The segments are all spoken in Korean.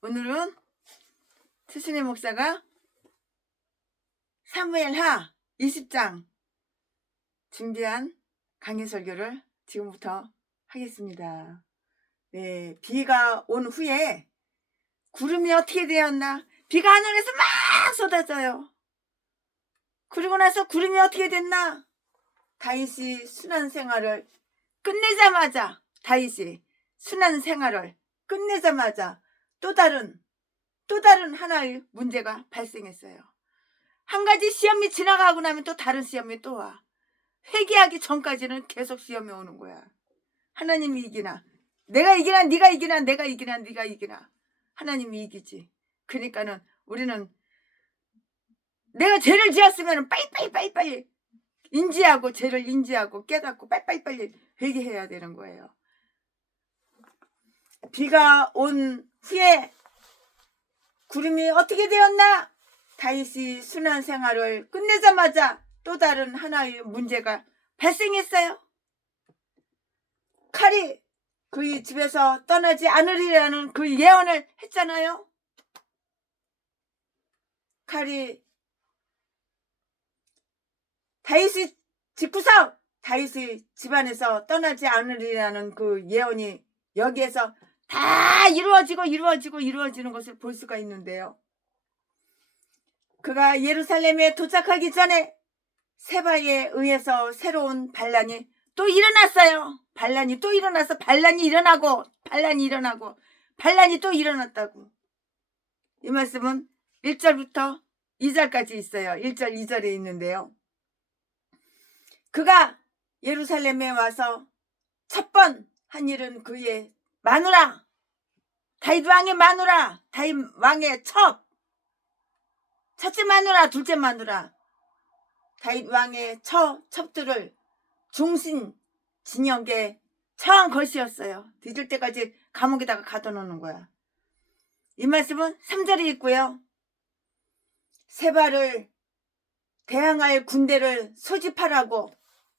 오늘은 최순희 목사가 사무엘하 20장 준비한 강의 설교를 지금부터 하겠습니다. 네, 비가 온 후에 구름이 어떻게 되었나? 비가 하늘에서 막 쏟아져요. 그리고 나서 구름이 어떻게 됐나? 다윗이 순한 생활을 끝내자마자 또 다른 하나의 문제가 발생했어요. 한 가지 시험이 지나가고 나면 또 다른 시험이 또 와. 회개하기 전까지는 계속 시험이 오는 거야. 하나님이 이기나 내가 이기나 네가 이기나 내가 이기나 네가 이기나 하나님이 이기지. 그러니까는 우리는 내가 죄를 지었으면 빨리 인지하고 죄를 인지하고 깨닫고 빨리 회개해야 되는 거예요. 비가 온 후에 구름이 어떻게 되었나? 다윗이 순한 생활을 끝내자마자 또 다른 하나의 문제가 발생했어요. 칼이 그의 집에서 떠나지 않으리라는 그 예언을 했잖아요. 칼이 다윗의 집안에서 떠나지 않으리라는 그 예언이 여기에서 다 이루어지는 것을 볼 수가 있는데요. 그가 예루살렘에 도착하기 전에 세바에 의해서 새로운 반란이 또 일어났어요. 반란이 또 일어나서 반란이 일어나고 반란이 또 일어났다고. 이 말씀은 1절부터 2절까지 있어요. 1절 2절에 있는데요. 그가 예루살렘에 와서 첫 번 한 일은 그의 마누라, 다윗 왕의 마누라, 다윗 왕의 첫째 마누라, 둘째 마누라, 다윗 왕의 첩들을 중신 진영에 처한 것이었어요. 뒤질 때까지 감옥에다가 가둬놓는 거야. 이 말씀은 3절에 있고요. 세바를 대항할 군대를 소집하라고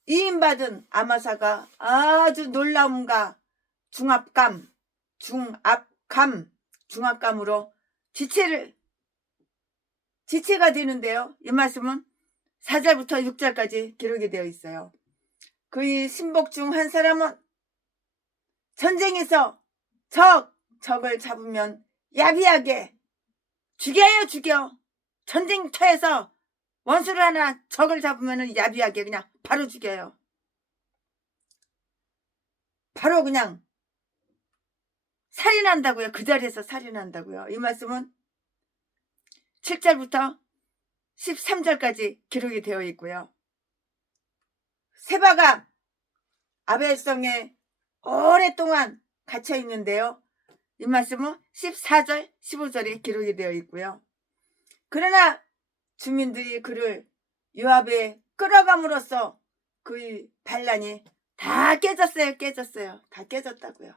위임받은 아마사가 아주 놀라움과 중압감으로 지체가 되는데요. 이 말씀은 4절부터 6절까지 기록이 되어 있어요. 그의 신복 중 한 사람은 전쟁에서 적을 잡으면 야비하게 죽여. 전쟁터에서 원수를 하나 적을 잡으면 야비하게 그냥 바로 죽여요. 바로 그냥 살인한다고요. 그 자리에서 살인한다고요. 이 말씀은 7절부터 13절까지 기록이 되어 있고요. 세바가 아벨성에 오랫동안 갇혀 있는데요. 이 말씀은 14절, 15절에 기록이 되어 있고요. 그러나 주민들이 그를 요압에 끌어감으로써 그의 반란이 다 깨졌어요. 다 깨졌다고요.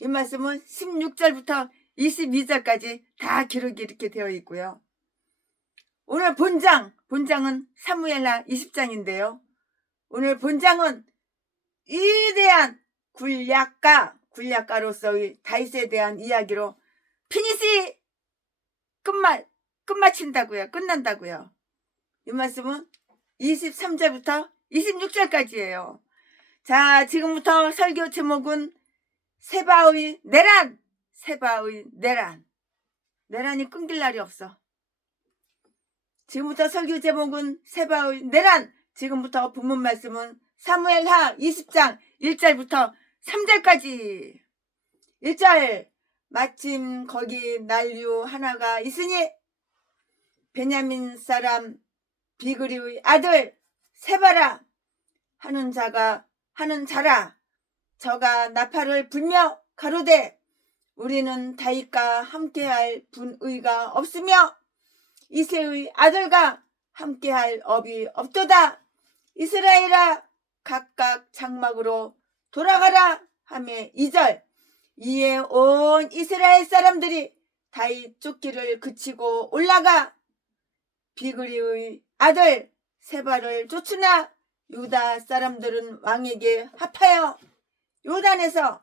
이 말씀은 16절부터 22절까지 다 기록이 이렇게 되어 있고요. 오늘 본장은 사무엘하 20장인데요. 오늘 본장은 위대한 굴략가로서의 다윗에 대한 이야기로 피니시 끝난다고요. 이 말씀은 23절부터 26절까지예요. 자, 지금부터 설교 제목은 세바의 내란. 내란이 끊길 날이 없어. 지금부터 설교 제목은 세바의 내란. 지금부터 본문 말씀은 사무엘하 20장 1절부터 3절까지. 1절, 마침 거기 난류 하나가 있으니 베냐민 사람 비그리의 아들 세바라 하는 자라 저가 나팔을 불며 가로되 우리는 다윗과 함께할 분의가 없으며 이새의 아들과 함께할 업이 없도다. 이스라엘아 각각 장막으로 돌아가라 하며 2절, 이에 온 이스라엘 사람들이 다윗 쫓기를 그치고 올라가 비그리의 아들 세바를 쫓으나 유다 사람들은 왕에게 합하여 요단에서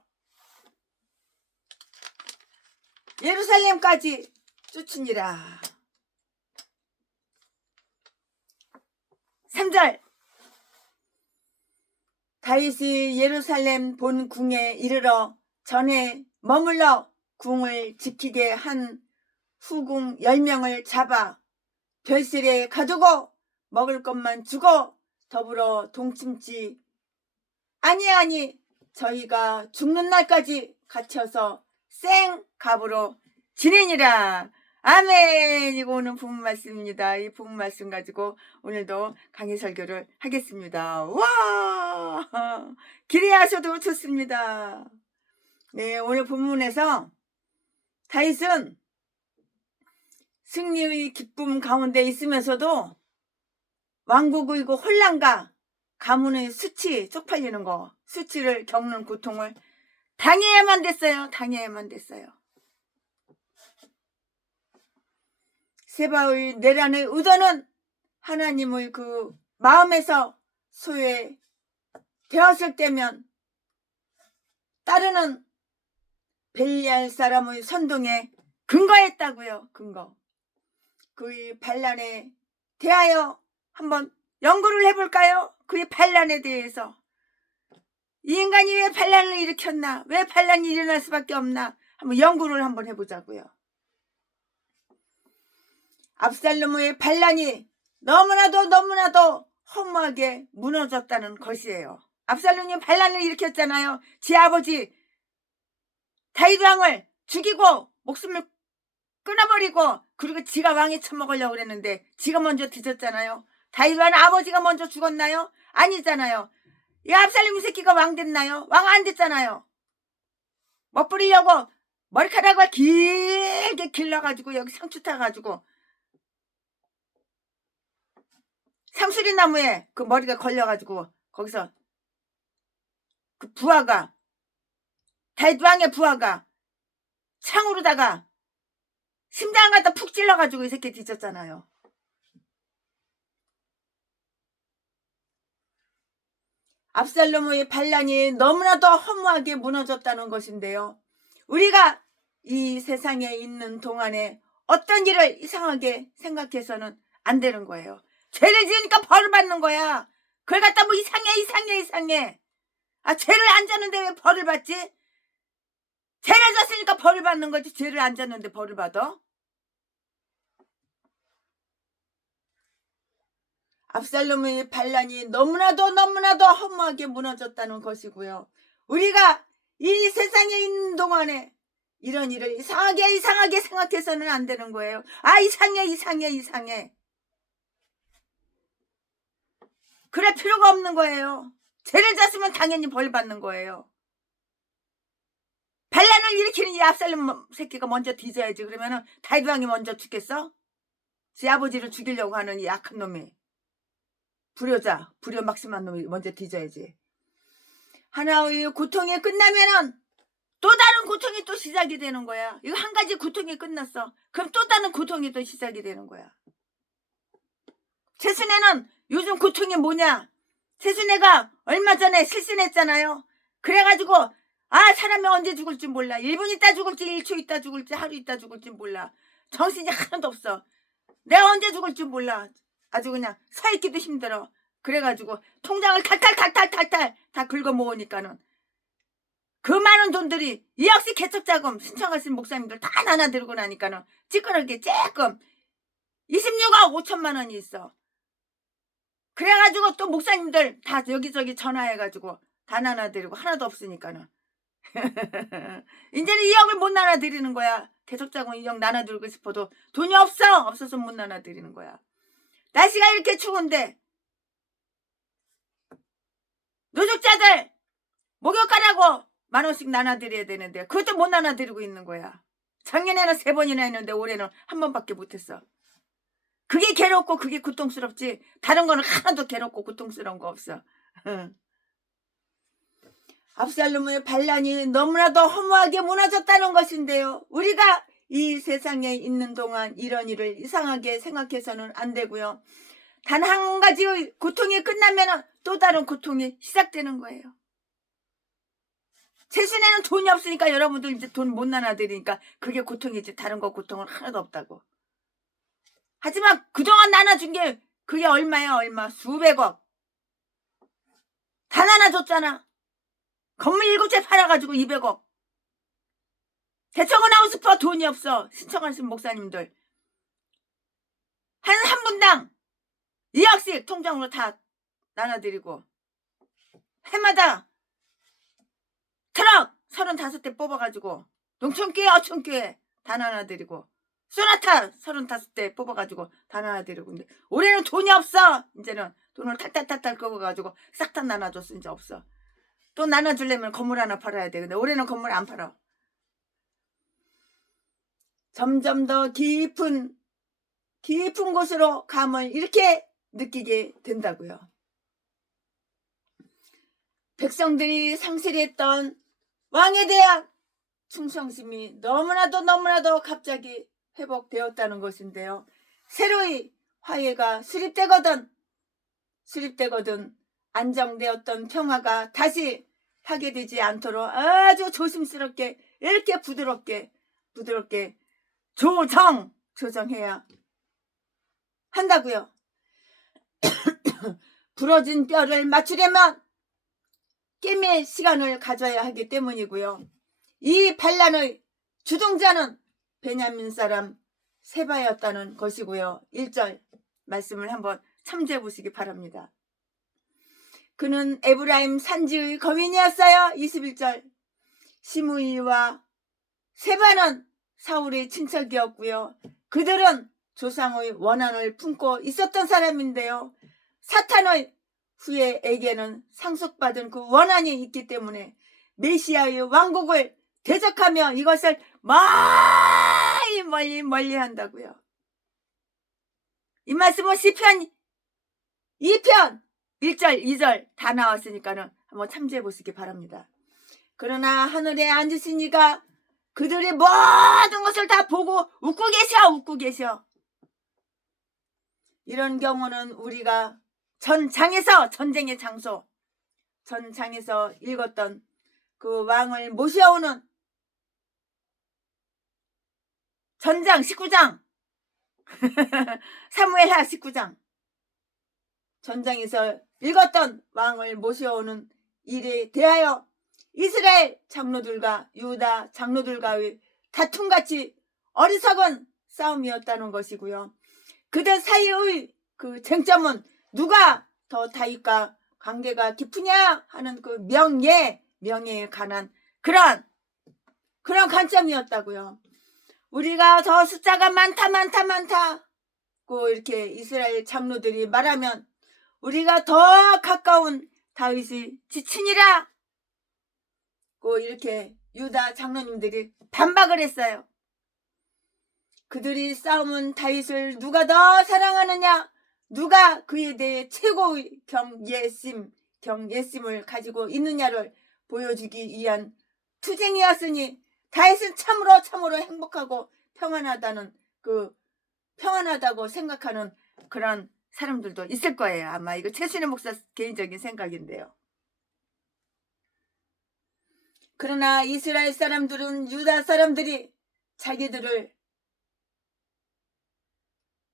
예루살렘까지 쫓으니라. 3절 다윗이 예루살렘 본 궁에 이르러 전에 머물러 궁을 지키게 한 후궁 10명을 잡아 별실에 가두고 먹을 것만 주고 더불어 동침지 아니 저희가 죽는 날까지 갇혀서 생갑으로 지내니라. 아멘. 이거 오늘 부분 말씀입니다. 이 부분 말씀 가지고 오늘도 강의 설교를 하겠습니다. 와, 기대하셔도 좋습니다. 네, 오늘 본문에서 다윗은 승리의 기쁨 가운데 있으면서도 왕국의 그 혼란과 가문의 수치, 쪽팔리는 거, 수치를 겪는 고통을 당해야만 됐어요. 당해야만 됐어요. 세바의 내란의 의도는 하나님의 그 마음에서 소외되었을 때면 따르는 벨리알 사람의 선동에 근거했다고요. 근거. 그의 반란에 대하여 한번 연구를 해볼까요? 그의 반란에 대해서. 이 인간이 왜 반란을 일으켰나? 왜 반란이 일어날 수밖에 없나? 한번 연구를 한번 해보자고요. 압살롬의 반란이 너무나도 허무하게 무너졌다는 것이에요. 압살롬이 반란을 일으켰잖아요. 지 아버지 다윗 왕을 죽이고 목숨을 끊어버리고 그리고 지가 왕에 처먹으려고 그랬는데 지가 먼저 뒤졌잖아요. 다윗 왕 아버지가 먼저 죽었나요? 아니잖아요. 이 압살롬 새끼가 왕 됐나요? 왕 안 됐잖아요. 멋부리려고 머리카락을 길게 길러가지고 여기 상추 타가지고 상수리 나무에 그 머리가 걸려가지고 거기서 그 부하가 다윗 왕의 부하가 창으로다가 심장을 갖다 푹 찔러가지고 이 새끼 뒤졌잖아요. 압살롬의 반란이 너무나도 허무하게 무너졌다는 것인데요. 우리가 이 세상에 있는 동안에 어떤 일을 이상하게 생각해서는 안 되는 거예요. 죄를 지으니까 벌을 받는 거야. 그걸 갖다 뭐 이상해. 아, 죄를 안 졌는데 왜 벌을 받지? 죄를 졌으니까 벌을 받는 거지. 죄를 안 졌는데 벌을 받아? 압살롬의 반란이 너무나도 허무하게 무너졌다는 것이고요. 우리가 이 세상에 있는 동안에 이런 일을 이상하게 생각해서는 안 되는 거예요. 아, 이상해. 그럴 필요가 없는 거예요. 죄를 졌으면 당연히 벌 받는 거예요. 반란을 일으키는 이 압살롬 새끼가 먼저 뒤져야지. 그러면은 다윗 왕이 먼저 죽겠어? 제 아버지를 죽이려고 하는 이 악한 놈이. 불효 막심한 놈이 먼저 뒤져야지. 하나의 고통이 끝나면은 또 다른 고통이 또 시작이 되는 거야. 이거 한 가지 고통이 끝났어. 그럼 또 다른 고통이 또 시작이 되는 거야. 최순애는 요즘 고통이 뭐냐? 최순애가 얼마 전에 실신했잖아요. 그래가지고 사람이 언제 죽을지 몰라. 1분 있다 죽을지 1초 있다 죽을지 하루 있다 죽을지 몰라. 정신이 하나도 없어. 내가 언제 죽을지 몰라. 아주 그냥 서 있기도 힘들어. 그래가지고 통장을 탈탈 다 긁어 모으니까는 그 많은 돈들이 이 역시 개척자금 신청하신 목사님들 다 나눠들고 나니까는 찌끄럽게 조금 26억 5천만 원이 있어. 그래가지고 또 목사님들 다 여기저기 전화해가지고 다 나눠드리고 하나도 없으니까는 이제는 2억을 못 나눠드리는 거야. 개척자금 2억 나눠드리고 싶어도 돈이 없어서 못 나눠드리는 거야. 날씨가 이렇게 추운데 노숙자들 목욕하라고 10,000원씩 나눠드려야 되는데 그것도 못 나눠드리고 있는 거야. 작년에는 3번이나 했는데 올해는 1번밖에 못했어. 그게 괴롭고 그게 고통스럽지 다른 거는 하나도 괴롭고 고통스러운 거 없어. 압살롬의 반란이 너무나도 허무하게 무너졌다는 것인데요. 우리가 이 세상에 있는 동안 이런 일을 이상하게 생각해서는 안 되고요. 단 한 가지의 고통이 끝나면 또 다른 고통이 시작되는 거예요. 최신에는 돈이 없으니까 여러분들 이제 돈 못 나눠드리니까 그게 고통이지 다른 거 고통은 하나도 없다고. 하지만 그동안 나눠준 게 그게 얼마야 얼마 수백억 다 나눠줬잖아. 건물 7채 팔아가지고 200억. 대청은 하고 싶어 돈이 없어. 신청하신 목사님들 한 분당 2억씩 통장으로 다 나눠드리고 해마다 트럭 35대 뽑아가지고 농촌교회 어촌교회 다 나눠드리고 소나타 35대 뽑아가지고 다 나눠드리고. 근데 올해는 돈이 없어. 이제는 돈을 탈탈탈탈 긁어가지고 싹 다 나눠줬어. 이제 없어. 또 나눠주려면 건물 하나 팔아야 돼. 근데 올해는 건물 안 팔아. 점점 더 깊은 곳으로 감을 이렇게 느끼게 된다고요. 백성들이 상실했던 왕에 대한 충성심이 너무나도 갑자기 회복되었다는 것인데요. 새로이 화해가 수립되거든 안정되었던 평화가 다시 파괴되지 않도록 아주 조심스럽게 이렇게 부드럽게 조정해야 한다고요. 부러진 뼈를 맞추려면 깨매 시간을 가져야 하기 때문이고요. 이 반란의 주동자는 베냐민 사람 세바였다는 것이고요. 1절 말씀을 한번 참조해 보시기 바랍니다. 그는 에브라임 산지의 거민이었어요. 21절 시므이와 세바는 사울의 친척이었고요. 그들은 조상의 원한을 품고 있었던 사람인데요. 사탄의 후예에게는 상속받은 그 원한이 있기 때문에 메시아의 왕국을 대적하며 이것을 멀리 한다고요. 이 말씀은 시편 2편 1절 2절 다 나왔으니까는 한번 참조해 보시기 바랍니다. 그러나 하늘에 앉으신 이가 그들의 모든 것을 다 보고 웃고 계셔. 이런 경우는 우리가 전장에서 전쟁의 장소 전장에서 읽었던 그 왕을 모셔오는 전장 19장 사무엘하 19장 전장에서 읽었던 왕을 모셔오는 일에 대하여 이스라엘 장로들과 유다 장로들과의 다툼같이 어리석은 싸움이었다는 것이고요. 그들 사이의 그 쟁점은 누가 더 다윗과 관계가 깊으냐 하는 그 명예에 관한 그런 관점이었다고요. 우리가 더 숫자가 많다고 이렇게 이스라엘 장로들이 말하면 우리가 더 가까운 다윗의 지친이라고 이렇게 유다 장로님들이 반박을 했어요. 그들이 싸움은 다윗을 누가 더 사랑하느냐, 누가 그에 대해 최고의 경예심을 가지고 있느냐를 보여주기 위한 투쟁이었으니 다윗은 참으로 행복하고 평안하다고 생각하는 그런 사람들도 있을 거예요. 아마 이거 최순애 목사 개인적인 생각인데요. 그러나 이스라엘 사람들은 유다 사람들이 자기들을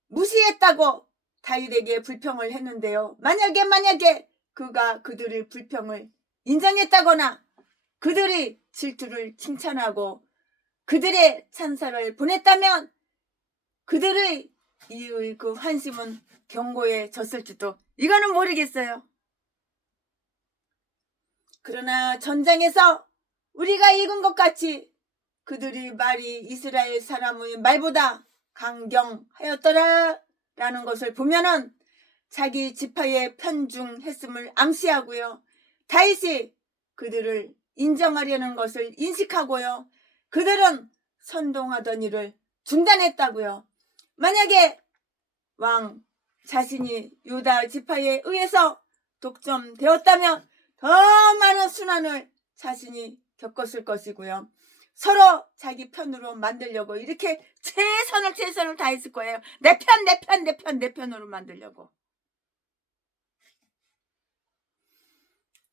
무시했다고 다윗에게 불평을 했는데요. 만약에 그가 그들의 불평을 인정했다거나 그들의 질투를 칭찬하고 그들의 찬사를 보냈다면 그들의 이의 그 환심은 경고에 졌을지도 이거는 모르겠어요. 그러나 전장에서 우리가 읽은 것 같이 그들의 말이 이스라엘 사람의 말보다 강경하였더라라는 것을 보면은 자기 지파에 편중했음을 암시하고요. 다윗이 그들을 인정하려는 것을 인식하고요. 그들은 선동하던 일을 중단했다고요. 만약에 왕 자신이 유다 지파에 의해서 독점되었다면 더 많은 순환을 자신이 겪었을 것이고요. 서로 자기 편으로 만들려고 이렇게 최선을 다했을 거예요. 내 편으로 만들려고.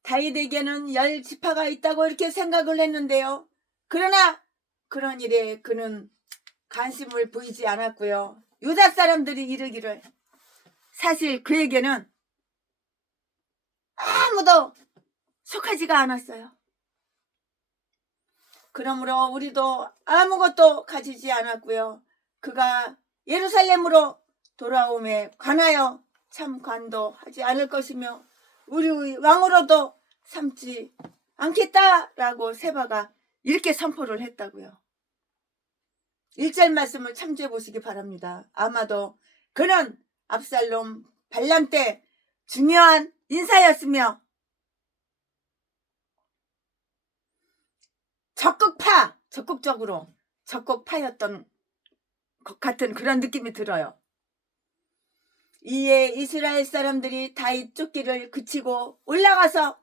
다윗에게는 10지파가 있다고 이렇게 생각을 했는데요. 그러나 그런 일에 그는 관심을 보이지 않았고요. 유다 사람들이 이르기를 사실 그에게는 아무도 속하지가 않았어요. 그러므로 우리도 아무것도 가지지 않았고요. 그가 예루살렘으로 돌아옴에 관하여 참 관도하지 않을 것이며 우리의 왕으로도 삼지 않겠다라고 세바가 이렇게 선포를 했다고요. 1절 말씀을 참조해 보시기 바랍니다. 아마도 그는 압살롬 반란 때 중요한 인사였으며 적극파였던 것 같은 그런 느낌이 들어요. 이에 이스라엘 사람들이 다윗 쫓기를 그치고 올라가서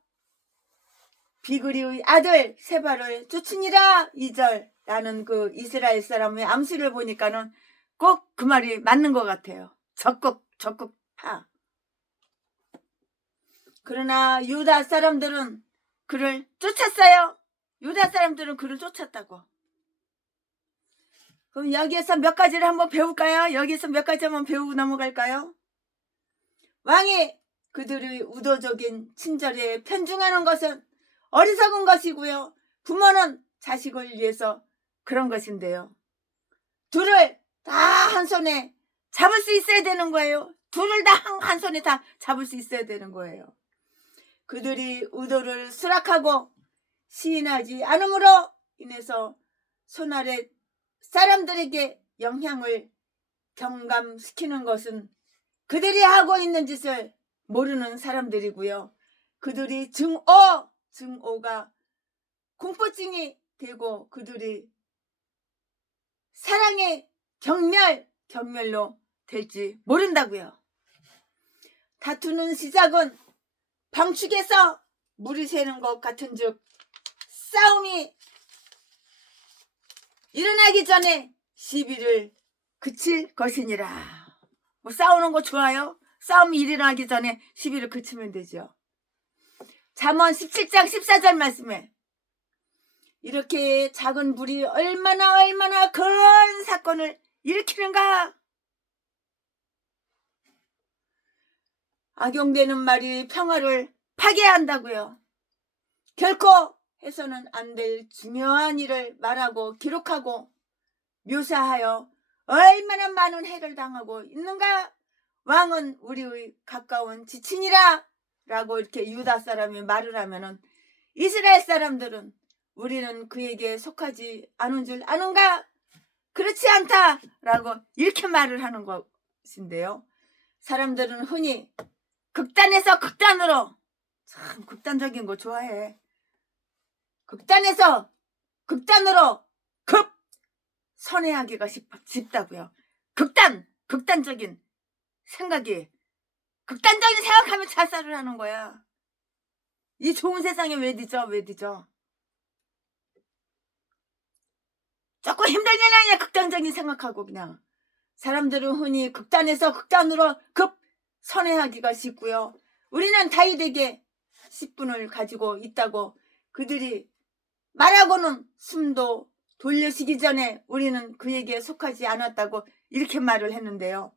비그리의 아들 세바를 쫓으니라 2절 라는 그 이스라엘 사람의 암시를 보니까는 꼭 그 말이 맞는 것 같아요. 적극파. 그러나 유다 사람들은 그를 쫓았어요. 유다 사람들은 그를 쫓았다고. 그럼 여기에서 몇 가지를 한번 배울까요? 여기에서 몇 가지 한번 배우고 넘어갈까요? 왕이 그들의 의도적인 친절에 편중하는 것은 어리석은 것이고요. 부모는 자식을 위해서 그런 것인데요. 둘을 다 한 손에 잡을 수 있어야 되는 거예요. 둘을 다 한 손에 다 잡을 수 있어야 되는 거예요. 그들이 의도를 수락하고 시인하지 않음으로 인해서 손아래 사람들에게 영향을 경감시키는 것은 그들이 하고 있는 짓을 모르는 사람들이고요. 그들이 증오가 공포증이 되고 그들이 사랑의 경멸로 될지 모른다고요. 다투는 시작은 방축에서 물이 새는 것 같은즉 싸움이 일어나기 전에 시비를 그칠 것이니라. 뭐 싸우는 거 좋아요? 싸움이 일어나기 전에 시비를 그치면 되죠. 잠언 17장 14절 말씀에 이렇게 작은 불이 얼마나 큰 사건을 일으키는가. 악용되는 말이 평화를 파괴한다고요. 결코 해서는 안 될 중요한 일을 말하고 기록하고 묘사하여 얼마나 많은 해를 당하고 있는가. 왕은 우리의 가까운 지친이라 라고 이렇게 유다 사람이 말을 하면은 이스라엘 사람들은 우리는 그에게 속하지 않은 줄 아는가? 그렇지 않다 라고 이렇게 말을 하는 것인데요. 사람들은 흔히 극단에서 극단으로, 참 극단적인 거 좋아해. 극단에서 극단으로 급 선회하기가 쉽다고요. 극단적인 생각이, 극단적인 생각하면 자살을 하는 거야. 이 좋은 세상에 왜 늦어? 조금 힘들면 그냥 극단적인 생각하고 그냥. 사람들은 흔히 극단에서 극단으로 급 선회하기가 쉽고요. 우리는 다윗에게 10분을 가지고 있다고 그들이 말하고는 숨도 돌려쉬기 전에 우리는 그에게 속하지 않았다고 이렇게 말을 했는데요.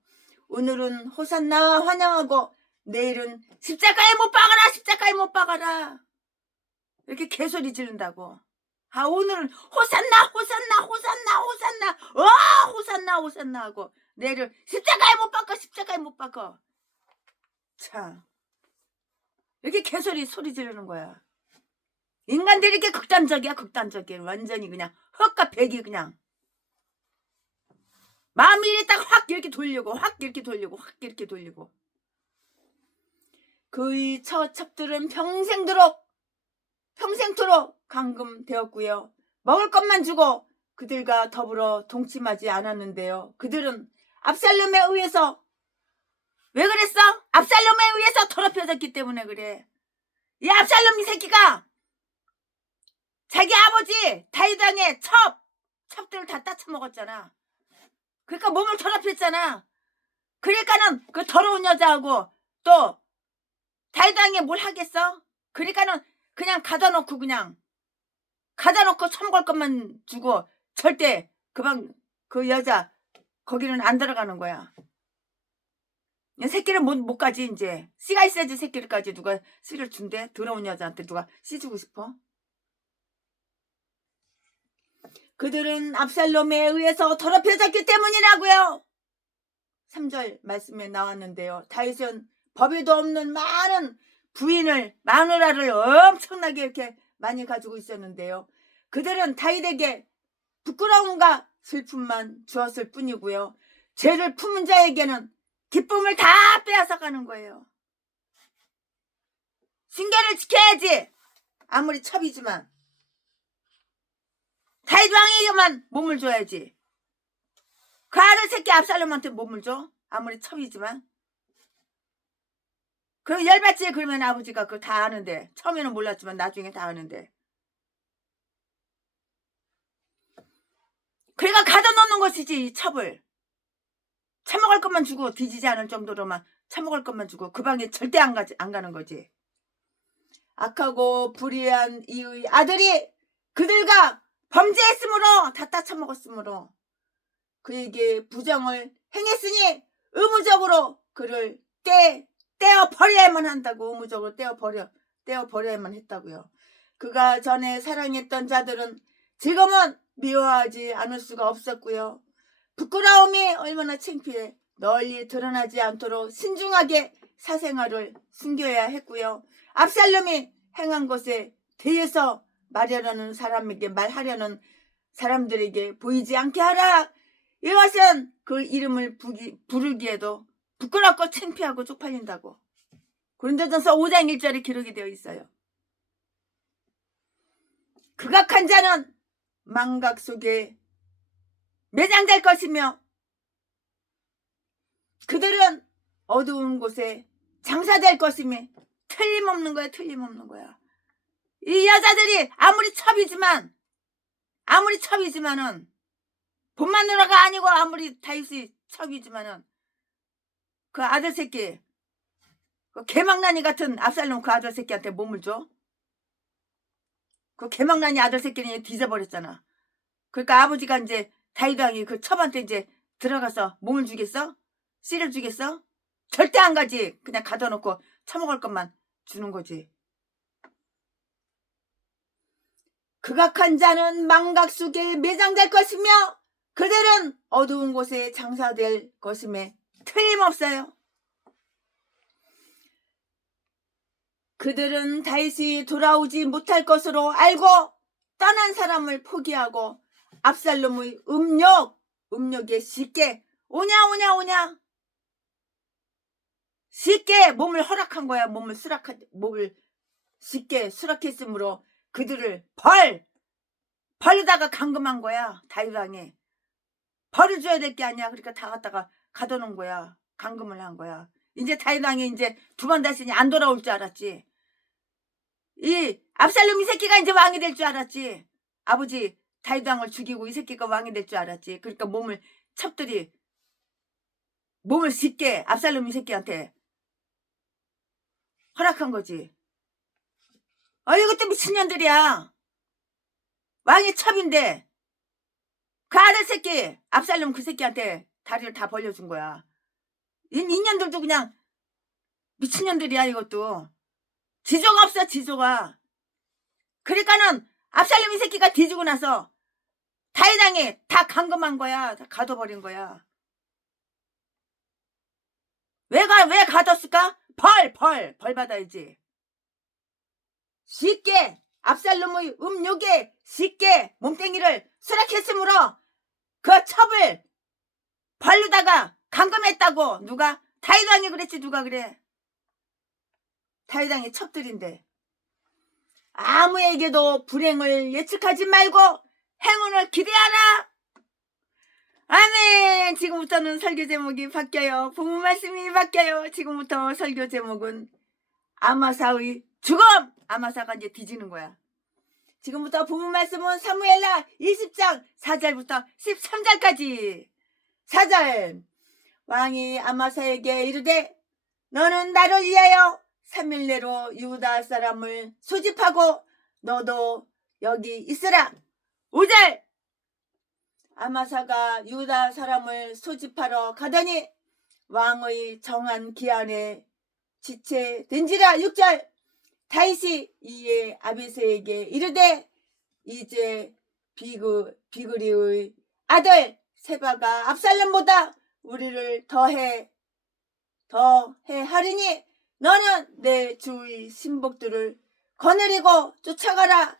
오늘은 호산나 환영하고 내일은 십자가에 못 박아라 이렇게 개소리 지른다고. 오늘은 호산나 하고 내일은 십자가에 못 박아. 참 이렇게 개소리 소리 지르는 거야. 인간들이 이렇게 극단적이야. 완전히 그냥 헛과 백이 그냥 마음이 이랬다가 확 이렇게 돌리고 그의 처첩들은 평생토록 감금되었고요. 먹을 것만 주고 그들과 더불어 동침하지 않았는데요. 그들은 압살롬에 의해서 왜 그랬어? 압살롬에 의해서 더럽혀졌기 때문에 그래. 이 압살롬 이 새끼가 자기 아버지 다윗 왕의 첩들을 다 따쳐먹었잖아. 그러니까 몸을 더럽혔잖아. 그러니까는 그 더러운 여자하고 또 다윗 왕이 뭘 하겠어? 그러니까는 그냥 가다 놓고 처먹을 것만 주고 절대 그 여자 거기는 안 들어가는 거야. 새끼를 못 가지. 이제 씨가 있어야지 새끼를까지 누가 씨를 준대. 더러운 여자한테 누가 씨 주고 싶어? 그들은 압살롬에 의해서 더럽혀졌기 때문이라고요. 3절 말씀에 나왔는데요. 다윗은 법에도 없는 많은 부인을, 마누라를 엄청나게 이렇게 많이 가지고 있었는데요. 그들은 다윗에게 부끄러움과 슬픔만 주었을 뿐이고요. 죄를 품은 자에게는 기쁨을 다 빼앗아가는 거예요. 신계를 지켜야지. 아무리 첩이지만 다윗 왕에게만 몸을 줘야지. 그 아들 새끼 압살롬한테 몸을 줘. 아무리 첩이지만. 그럼 열받지. 그러면 아버지가 그거 다 아는데. 처음에는 몰랐지만 나중에 다 아는데. 그러니까 가둬놓는 것이지. 이 첩을. 처먹을 것만 주고 뒤지지 않을 정도로만 처먹을 것만 주고 그 방에 절대 안 가는 거지. 악하고 불의한 이의 아들이 그들과 범죄했으므로 다 따쳐먹었으므로 그에게 부정을 행했으니 의무적으로 그를 떼어 버려야만 한다고. 의무적으로 떼어 버려야만 했다고요. 그가 전에 사랑했던 자들은 지금은 미워하지 않을 수가 없었고요. 부끄러움이 얼마나 창피해 널리 드러나지 않도록 신중하게 사생활을 숨겨야 했고요. 압살롬이 행한 것에 대해서 말하려는 사람들에게 보이지 않게 하라. 이것은 그 이름을 부르기에도 부끄럽고 창피하고 쪽팔린다고. 고린도전서 5장 1절에 기록이 되어 있어요. 극악한 자는 망각 속에 매장될 것이며 그들은 어두운 곳에 장사될 것이며 틀림없는 거야. 틀림없는 거야. 이 여자들이 아무리 첩이지만은 본마누라가 아니고 아무리 다윗이 첩이지만은 그 아들 새끼 그 개망나니 같은 압살롬 그 아들 새끼한테 몸을 줘? 그 개망나니 아들 새끼는 뒤져버렸잖아. 그러니까 아버지가 이제 다윗 왕이 그 첩한테 이제 들어가서 몸을 주겠어? 씨를 주겠어? 절대 안 가지. 그냥 가둬놓고 처먹을 것만 주는 거지. 극악한 자는 망각 속에 매장될 것이며 그들은 어두운 곳에 장사될 것임에 틀림없어요. 그들은 다윗이 돌아오지 못할 것으로 알고 떠난 사람을 포기하고 압살롬의 음욕에 쉽게 오냐 쉽게 몸을 허락한 거야. 몸을 쉽게 수락했으므로 그들을 벌로다가 감금한 거야. 다윗 왕이 벌을 줘야 될 게 아니야. 그러니까 다 갖다가 가둬놓은 거야. 감금을 한 거야. 이제 다윗 왕이 이제 두 번 다시 안 돌아올 줄 알았지. 이 압살롬 이 새끼가 이제 왕이 될 줄 알았지. 아버지 다윗 왕을 죽이고 이 새끼가 왕이 될 줄 알았지. 그러니까 첩들이 몸을 쉽게 압살롬 이 새끼한테 허락한 거지. 이것도 미친년들이야. 왕이 첩인데 그 아들 새끼 압살롬 그 새끼한테 다리를 다 벌려준 거야. 인년들도 그냥 미친년들이야. 이것도 지조가 없어. 지조가. 그러니까는 압살롬 이 새끼가 뒤지고 나서 다윗 왕이 다 감금한 거야. 다 가둬버린 거야. 왜 가뒀을까? 벌 받아야지. 쉽게 압살롬의 음욕에 쉽게 몸뚱이를 수락했으므로 그 첩을 벌로다가 감금했다고. 누가? 다윗 왕이 그랬지. 누가 그래? 다윗 왕이 첩들인데. 아무에게도 불행을 예측하지 말고 행운을 기대하라. 아멘. 지금부터는 설교 제목이 바뀌어요. 부모 말씀이 바뀌어요. 지금부터 설교 제목은 아마사의 죽음. 아마사가 이제 뒤지는 거야. 지금부터 부모 말씀은 사무엘하 20장 4절부터 13절까지. 4절. 왕이 아마사에게 이르되 너는 나를 위하여 3일 내로 유다 사람을 소집하고 너도 여기 있으라. 5절 아마사가 유다 사람을 소집하러 가더니 왕의 정한 기한에 지체된지라. 6절 다윗이 이에 아비새에게 이르되 이제 비그리의 아들 세바가 압살롬보다 우리를 더해 하리니 너는 내 주의 신복들을 거느리고 쫓아가라.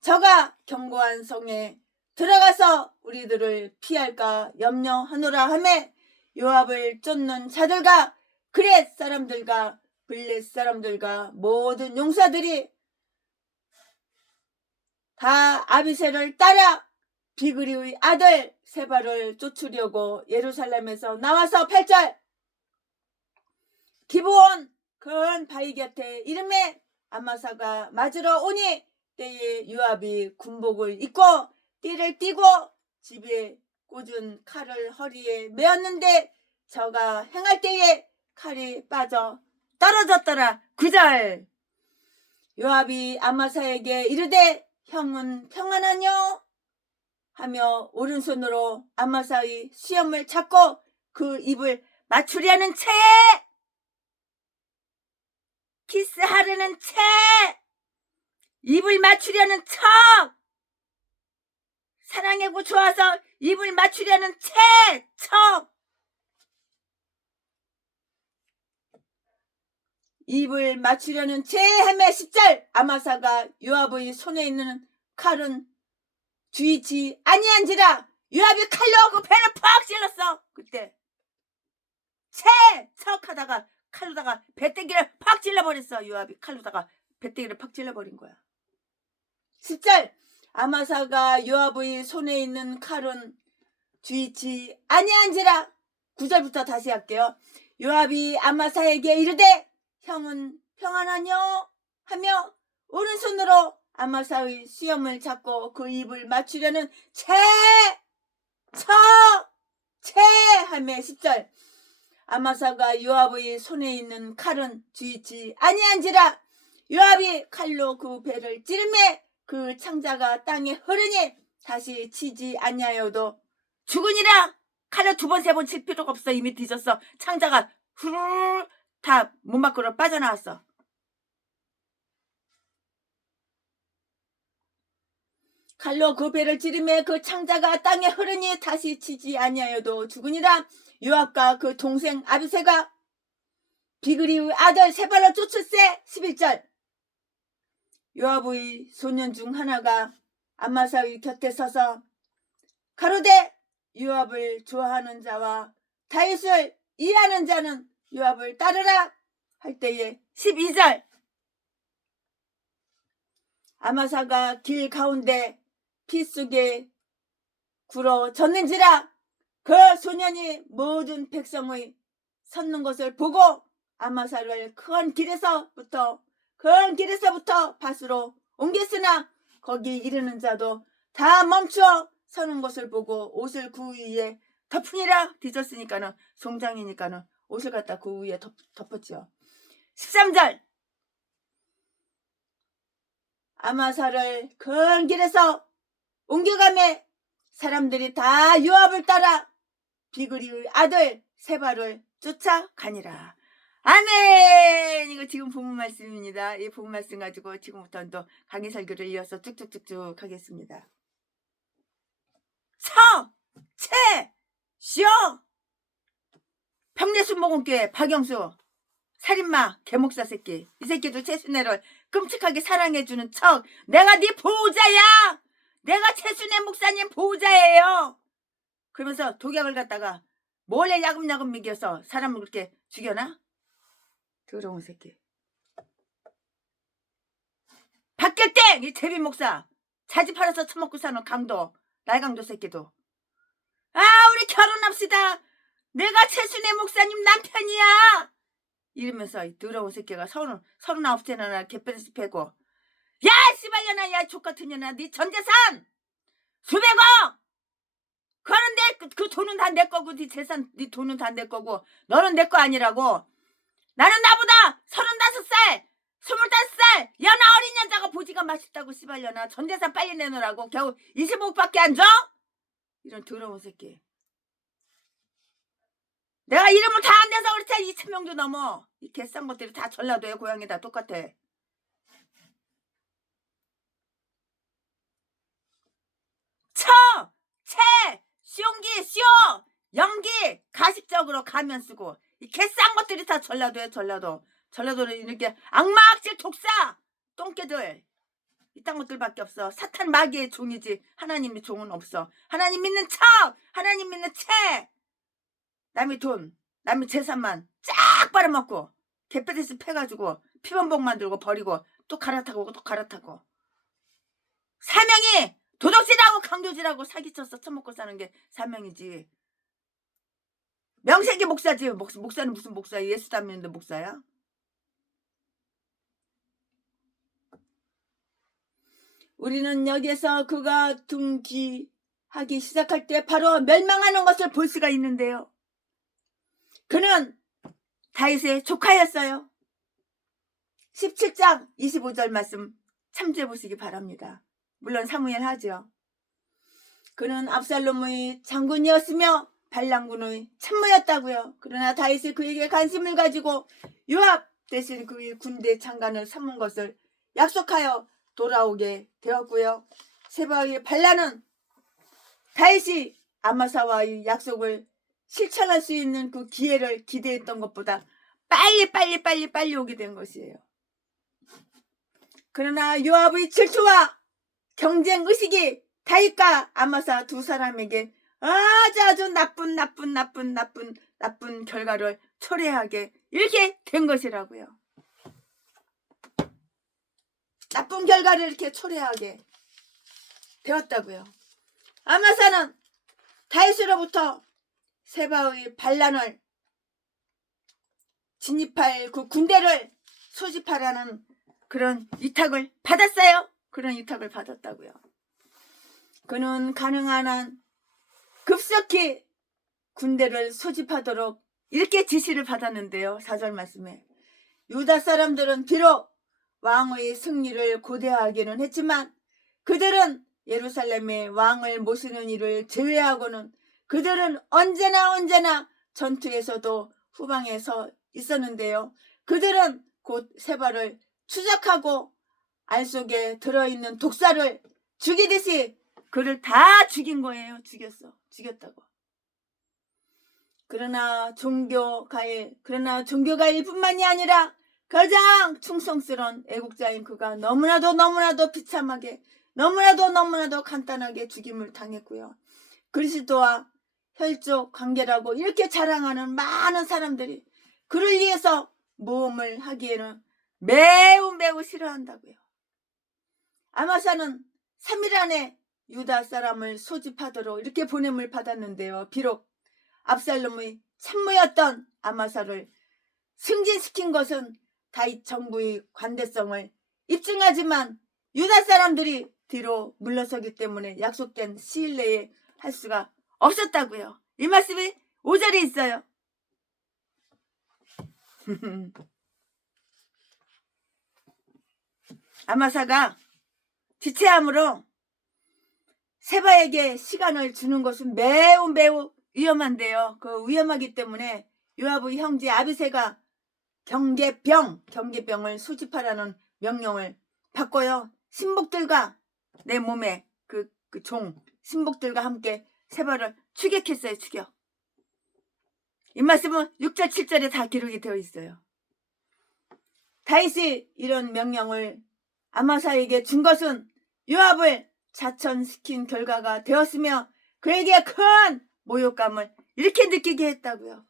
저가 견고한 성에 들어가서 우리들을 피할까 염려하노라 하매 요압을 쫓는 자들과 그렛 사람들과 블렛 사람들과 모든 용사들이 다 아비새를 따라 비그리의 아들 세바를 쫓으려고 예루살렘에서 나와서 8절 기브온 큰 바위 곁에 이름에 아마사가 맞으러 오니 때에 요압이 군복을 입고 띠를 띠고 집에 꽂은 칼을 허리에 메었는데 저가 행할 때에 칼이 빠져 떨어졌더라. 9절 요압이 아마사에게 이르되 형은 평안하뇨? 하며 오른손으로 아마사의 수염을 잡고 그 입을 맞추려는 채 키스하려는 채 입을 맞추려는 척 사랑하고 좋아서 입을 맞추려는 척 입을 맞추려는 채 헤매 10절 아마사가 요압의 손에 있는 칼은 주의치 아니한지라. 요압이 칼로 그 배를 팍 찔렀어. 그때 척 하다가 칼로다가 배때기를 팍 찔러버렸어. 요압이 칼로다가 배때기를 팍 찔러버린 거야. 10절 아마사가 요압의 손에 있는 칼은 주의치 아니한지라. 9절부터 다시 할게요. 요압이 아마사에게 이르되 형은 평안하뇨? 하며 오른손으로 아마사의 수염을 잡고 그 입을 맞추려는 채 하며 10절 아마사가 요압의 손에 있는 칼은 주의치 아니한지라. 요압이 칼로 그 배를 찌르매 그 창자가 땅에 흐르니 다시 치지 아니하여도 죽으니라. 칼로 2번 3번 칠 필요가 없어. 이미 뒤졌어. 창자가 후루룩 다 문 밖으로 빠져나왔어. 칼로 그 배를 찌르매 그 창자가 땅에 흐르니 다시 치지 아니하여도 죽으니라. 요압과 그 동생 아비새가 비그리의 아들 세바를 쫓을세. 11절 요압의 소년 중 하나가 아마사의 곁에 서서 가로되 요압을 좋아하는 자와 다윗을 이해하는 자는 요압을 따르라 할 때에 12절 아마사가 길 가운데 피 속에 굴어졌는지라. 그 소년이 모든 백성의 섰는 것을 보고 아마사를 큰 길에서부터 밭으로 옮겼으나 거기 이르는 자도 다 멈추어 서는 것을 보고 옷을 그 위에 덮으니라. 뒤졌으니까는 송장이니까는 옷을 갖다 그 위에 덮었죠. 13절 아마사를 큰 길에서 옮겨가매 사람들이 다 요압을 따라 비그리의 아들 세바를 쫓아가니라. 아멘. 이거 지금 본문 말씀입니다. 이 본문 말씀 가지고 지금부터는 또 강의 설교를 이어서 쭉쭉쭉쭉 하겠습니다. 채 평내순복음교회 박영수 살인마 개목사 새끼. 이 새끼도 최순애를 끔찍하게 사랑해주는 척 내가 네 보호자야. 내가 최순애 목사님 보호자예요. 그러면서 독약을 갖다가 몰래 야금야금 먹여서 사람을 그렇게 죽여나? 더러운 새끼. 박결땡! 이 제비 목사 자지 팔아서 처먹고 사는 강도 날강도 새끼도 우리 결혼합시다. 내가 최순애 목사님 남편이야. 이러면서 이 더러운 새끼가 39세나 개패스 패고 야 씨발년아 야 족같은 년아 네 전재산 수백억 그런데 그 돈은 다 내 거고 네 재산 네 돈은 다 내 거고 너는 내 거 아니라고. 나는 나보다 35살 25살 연하 어린 여자가 보지가 맛있다고 씨발려나 전재산 빨리 내놓으라고 겨우 25억밖에 안 줘? 이런 더러운 새끼. 내가 이름을 다 안 내서 그렇지 2,000명도 넘어. 이 개싼 것들이 다 전라도의 고향이 다 똑같아. 처, 채, 시용기, 시오, 연기, 가식적으로 가면 쓰고 이 개싼 것들이 다 전라도에 전라도. 전라도는 이렇게 악마악질 독사 똥개들 이딴 것들밖에 없어. 사탄 마귀의 종이지 하나님의 종은 없어. 하나님 믿는 척, 하나님 믿는 채. 남의 돈, 남의 재산만 쫙 빨아먹고 개패듯이 패가지고 피범벅 만들고 버리고 또 갈아타고 또 갈아타고. 사명이 도덕질하고 강도질하고 사기쳐서 처먹고 사는 게 사명이지. 명색이 목사지. 목사는 무슨 목사야? 예수 닮는데 목사야? 우리는 여기에서 그가 둥기하기 시작할 때 바로 멸망하는 것을 볼 수가 있는데요. 그는 다윗의 조카였어요. 17장 25절 말씀 참조해 보시기 바랍니다. 물론 사무엘 하죠. 그는 압살롬의 장군이었으며 반란군의 참모였다고요. 그러나 다윗이 그에게 관심을 가지고 요압 대신 그의 군대 장관을 삼은 것을 약속하여 돌아오게 되었고요. 세바의 반란은 다윗이 아마사와의 약속을 실천할 수 있는 그 기회를 기대했던 것보다 빨리 오게 된 것이에요. 그러나 요압의 질투와 경쟁 의식이 다윗과 아마사 두 사람에게 아주 나쁜 결과를 초래하게 이렇게 된 것이라고요. 나쁜 결과를 이렇게 초래하게 되었다고요. 아마사는 다윗으로부터 세바의 반란을 진입할 그 군대를 소집하라는 그런 위탁을 받았어요. 그런 위탁을 받았다고요. 그는 가능한 한 급속히 군대를 소집하도록 이렇게 지시를 받았는데요. 4절 말씀에 유다 사람들은 비록 왕의 승리를 고대하기는 했지만 그들은 예루살렘에 왕을 모시는 일을 제외하고는 그들은 언제나 전투에서도 후방에 서 있었는데요. 그들은 곧 세바를 추적하고 알 속에 들어있는 독사를 죽이듯이 그를 다 죽인 거예요. 죽였다고. 그러나 종교가일 뿐만이 아니라 가장 충성스러운 애국자인 그가 너무나도 비참하게 너무나도 간단하게 죽임을 당했고요. 그리스도와 혈족 관계라고 이렇게 자랑하는 많은 사람들이 그를 위해서 모험을 하기에는 매우 싫어한다고요. 아마사는 3일 안에 유다 사람을 소집하도록 이렇게 보냄을 받았는데요. 비록 압살롬의 참모였던 아마사를 승진시킨 것은 다윗 정부의 관대성을 입증하지만 유다 사람들이 뒤로 물러서기 때문에 약속된 시일 내에 할 수가 없었다고요. 이 말씀이 5절에 있어요. 아마사가 지체함으로 세바에게 시간을 주는 것은 매우 위험한데요. 그 위험하기 때문에 요압의 형제 아비새가 경계병을 소집하라는 명령을 받고요. 신복들과 내 몸에 그 종 신복들과 함께 세바를 추격했어요. 추격. 이 말씀은 6절 7절에 다 기록이 되어 있어요. 다윗이 이런 명령을 아마사에게 준 것은 요압을 자천시킨 결과가 되었으며 그에게 큰 모욕감을 이렇게 느끼게 했다고요.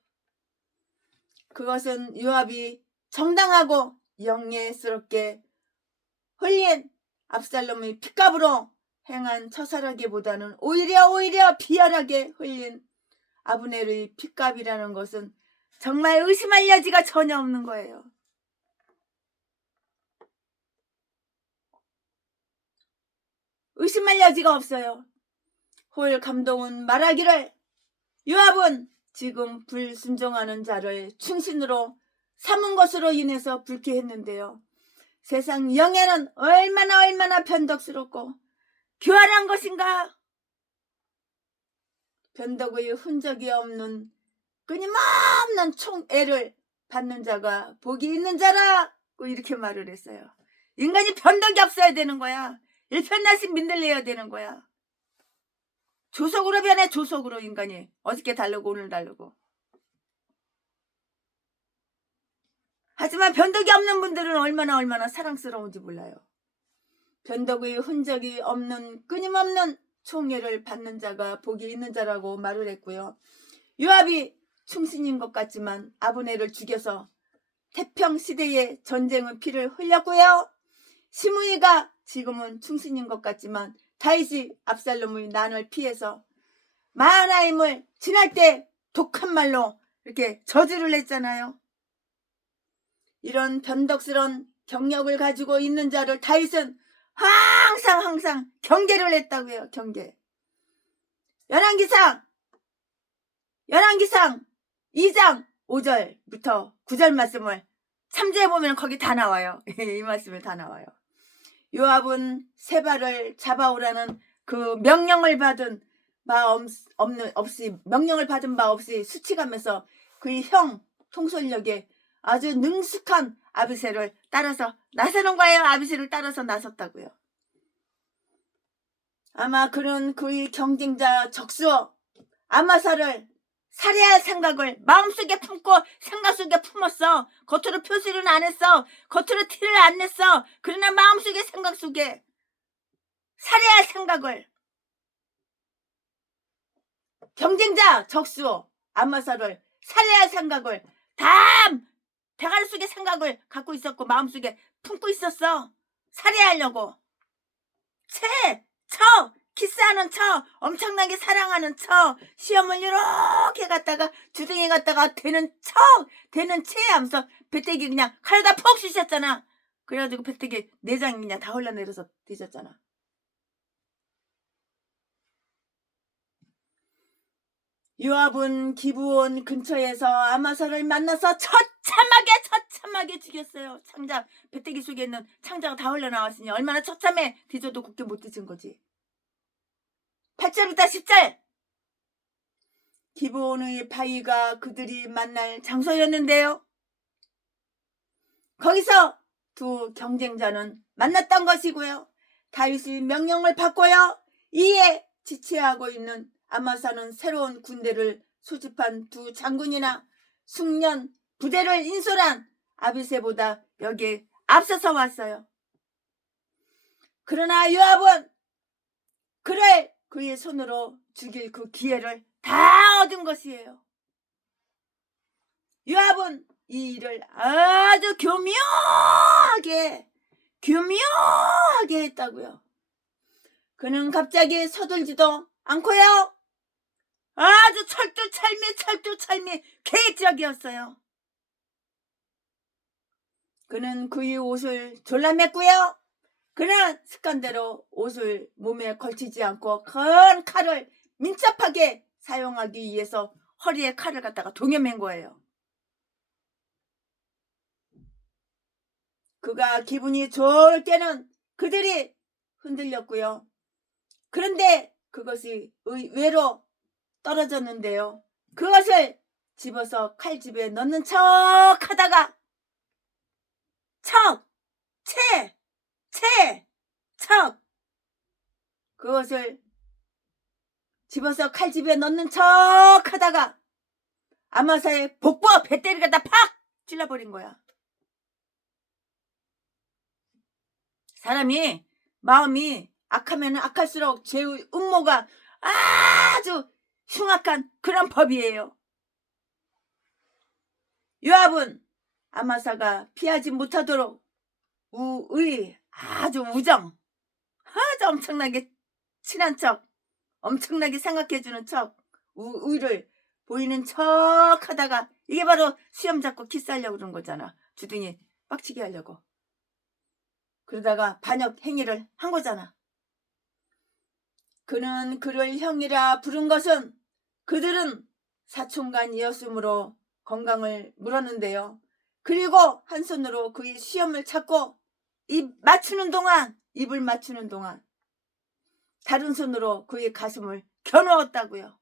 그것은 요압이 정당하고 영예스럽게 흘린 압살롬의 핏값으로 행한 처살하기보다는 오히려 비열하게 흘린 아브넬의 핏값이라는 것은 정말 의심할 여지가 전혀 없는 거예요. 의심할 여지가 없어요. 홀 감독은 말하기를 요압은 지금 불순종하는 자를 충신으로 삼은 것으로 인해서 불쾌했는데요. 세상 영예는 얼마나 변덕스럽고 교활한 것인가. 변덕의 흔적이 없는 끊임없는 총애를 받는 자가 복이 있는 자라고 이렇게 말을 했어요. 인간이 변덕이 없어야 되는 거야. 일편단심 민들레야 되는 거야. 조석으로 변해. 조석으로 인간이 어저께 다르고 오늘 다르고. 하지만 변덕이 없는 분들은 얼마나 사랑스러운지 몰라요. 변덕의 흔적이 없는 끊임없는 총애를 받는 자가 복이 있는 자라고 말을 했고요. 요압이 충신인 것 같지만 아브넬을 죽여서 태평시대의 전쟁의 피를 흘렸고요. 시므이가 지금은 충신인 것 같지만 다윗이 압살롬의 난을 피해서 마하나임을 지날 때 독한 말로 이렇게 저주를 했잖아요. 이런 변덕스러운 경력을 가지고 있는 자를 다윗은 항상 경계를 했다고요. 경계. 열왕기상 2장 5절부터 9절 말씀을 참조해보면 거기 다 나와요. 이 말씀이 다 나와요. 요압은 세바를 잡아오라는 그 명령을 받은 바 없이 수치가면서 그의 형 통솔력에 아주 능숙한 아비새를 따라서 나서는 거예요. 아비새를 따라서 나섰다고요. 아마 그는 그의 경쟁자 적수 아마사를 살해할 생각을 마음속에 품고 생각 속에 품었어. 겉으로 표시는 안 했어. 겉으로 티를 안 냈어. 그러나 마음속에 생각 속에 살해할 생각을, 경쟁자 적수 아마사를 살해할 생각을 다 대가리 속에 생각을 갖고 있었고 마음속에 품고 있었어. 살해하려고. 키스하는 척, 엄청나게 사랑하는 척, 시험을 이렇게 갖다가 주둥이 갖다가 되는 채 하면서 배때기 그냥 칼에다 푹 쑤셨잖아. 그래가지고 배때기 내장이 그냥 다 흘러내려서 뒤졌잖아. 요압은 기브온 근처에서 아마사를 만나서 처참하게 죽였어요. 창자, 배때기 속에 있는 창자가 다 흘러나왔으니 얼마나 처참해. 뒤져도 곱게 못 뒤진 거지. 8절부터 10절. 기브온의 바위가 그들이 만날 장소였는데요. 거기서 두 경쟁자는 만났던 것이고요. 다윗이 명령을 받고요. 이에 지체하고 있는 아마사는 새로운 군대를 소집한 두 장군이나 숙련 부대를 인솔한 아비새보다 여기에 앞서서 왔어요. 그러나 요압은 그를 그의 손으로 죽일 그 기회를 다 얻은 것이에요. 요압은 이 일을 아주 교묘하게 했다고요. 그는 갑자기 서둘지도 않고요. 아주 철두철미 계획적이었어요. 그는 그의 옷을 졸라맸고요. 그는 습관대로 옷을 몸에 걸치지 않고 큰 칼을 민첩하게 사용하기 위해서 허리에 칼을 갖다가 동여맨 거예요. 그가 기분이 좋을 때는 그들이 흔들렸고요. 그런데 그것이 의외로 떨어졌는데요. 그것을 집어서 칼집에 넣는 척 하다가 그것을 집어서 칼집에 넣는 척 하다가 아마사의 복부와 배때리 갖다 팍 찔러버린 거야. 사람이 마음이 악하면 악할수록 죄의 음모가 아주 흉악한 그런 법이에요. 요압은 아마사가 피하지 못하도록 아주 엄청나게 친한 척, 엄청나게 생각해주는 척, 의를 보이는 척 하다가 이게 바로 수염 잡고 키스하려고 그런 거잖아. 주둥이 빡치게 하려고. 그러다가 반역 행위를 한 거잖아. 그는 그를 형이라 부른 것은 그들은 사촌간이었으므로 건강을 물었는데요. 그리고 한 손으로 그의 수염을 찾고 입을 맞추는 동안 다른 손으로 그의 가슴을 겨누었다고요.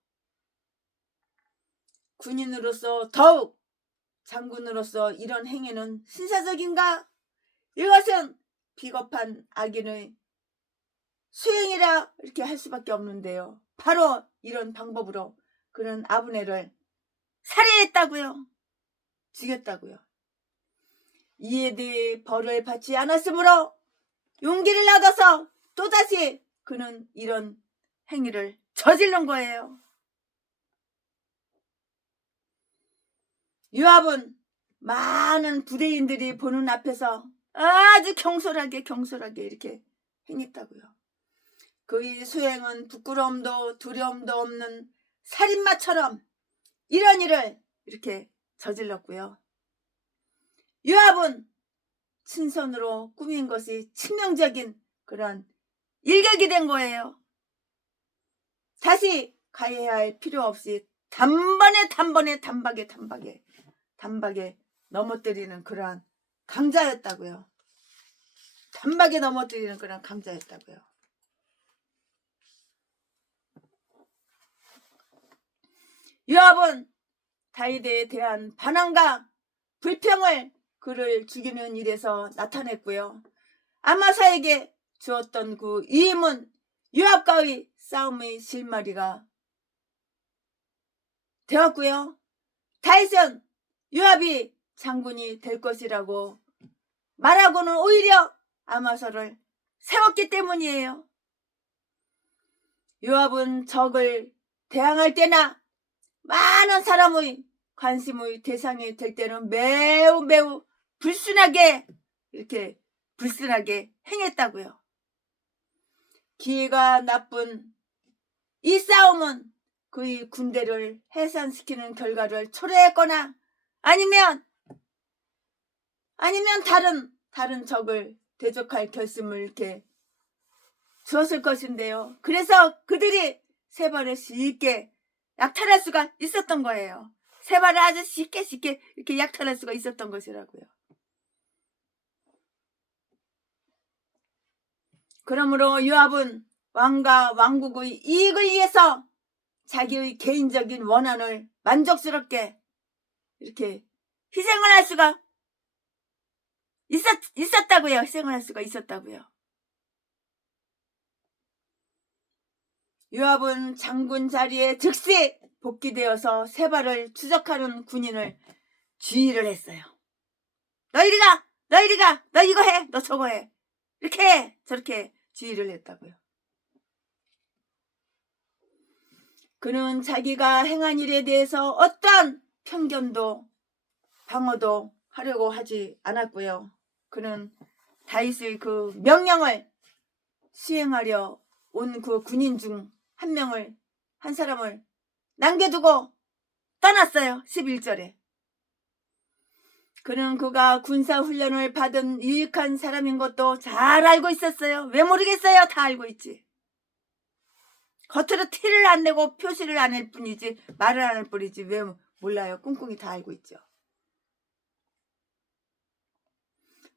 군인으로서 더욱 장군으로서 이런 행위는 신사적인가? 이것은 비겁한 악인의 수행이라 이렇게 할 수밖에 없는데요. 바로 이런 방법으로 그는 아브넬을 살해했다고요. 죽였다고요. 이에 대해 벌을 받지 않았으므로 용기를 얻어서 또다시 그는 이런 행위를 저지른 거예요. 요압은 많은 부대인들이 보는 앞에서 아주 경솔하게 이렇게 행했다고요. 그의 수행은 부끄러움도 두려움도 없는 살인마처럼 이런 일을 이렇게 저질렀고요. 요압은 친손으로 꾸민 것이 치명적인 그런 일격이 된 거예요. 다시 가해야 할 필요 없이 단박에 넘어뜨리는 그러한 강자였다고요. 단박에 넘어뜨리는 그런 강자였다고요. 요압은 다윗에 대한 반항과 불평을 그를 죽이는 일에서 나타냈고요. 아마사에게 주었던 그 위임은 요압과의 싸움의 실마리가 되었고요. 다윗은 요압이 장군이 될 것이라고 말하고는 오히려 아마사를 세웠기 때문이에요. 요압은 적을 대항할 때나 많은 사람의 관심의 대상이 될 때는 매우 불순하게 행했다고요. 기회가 나쁜 이 싸움은 그의 군대를 해산시키는 결과를 초래했거나 아니면 다른 적을 대적할 결심을 이렇게 주었을 것인데요. 그래서 그들이 세발을 쉽게 약탈할 수가 있었던 거예요. 세발을 아주 쉽게 이렇게 약탈할 수가 있었던 것이라고요. 그러므로 요압은 왕과 왕국의 이익을 위해서 자기의 개인적인 원한을 만족스럽게 이렇게 희생을 할 수가 있었다고요. 희생을 할 수가 있었다고요. 요압은 장군 자리에 즉시 복귀되어서 세발을 추적하는 군인을 지휘를 했어요. 너 이리 가! 너 이거 해! 너 저거 해! 이렇게 저렇게 지휘를 했다고요. 그는 자기가 행한 일에 대해서 어떠한 편견도 방어도 하려고 하지 않았고요. 그는 다윗의 그 명령을 수행하려 온 그 군인 중 한 사람을 남겨두고 떠났어요. 11절에. 그는 그가 군사훈련을 받은 유익한 사람인 것도 잘 알고 있었어요. 왜 모르겠어요? 다 알고 있지. 겉으로 티를 안 내고 표시를 안 할 뿐이지 말을 안 할 뿐이지 왜 몰라요? 꿍꿍이 다 알고 있죠.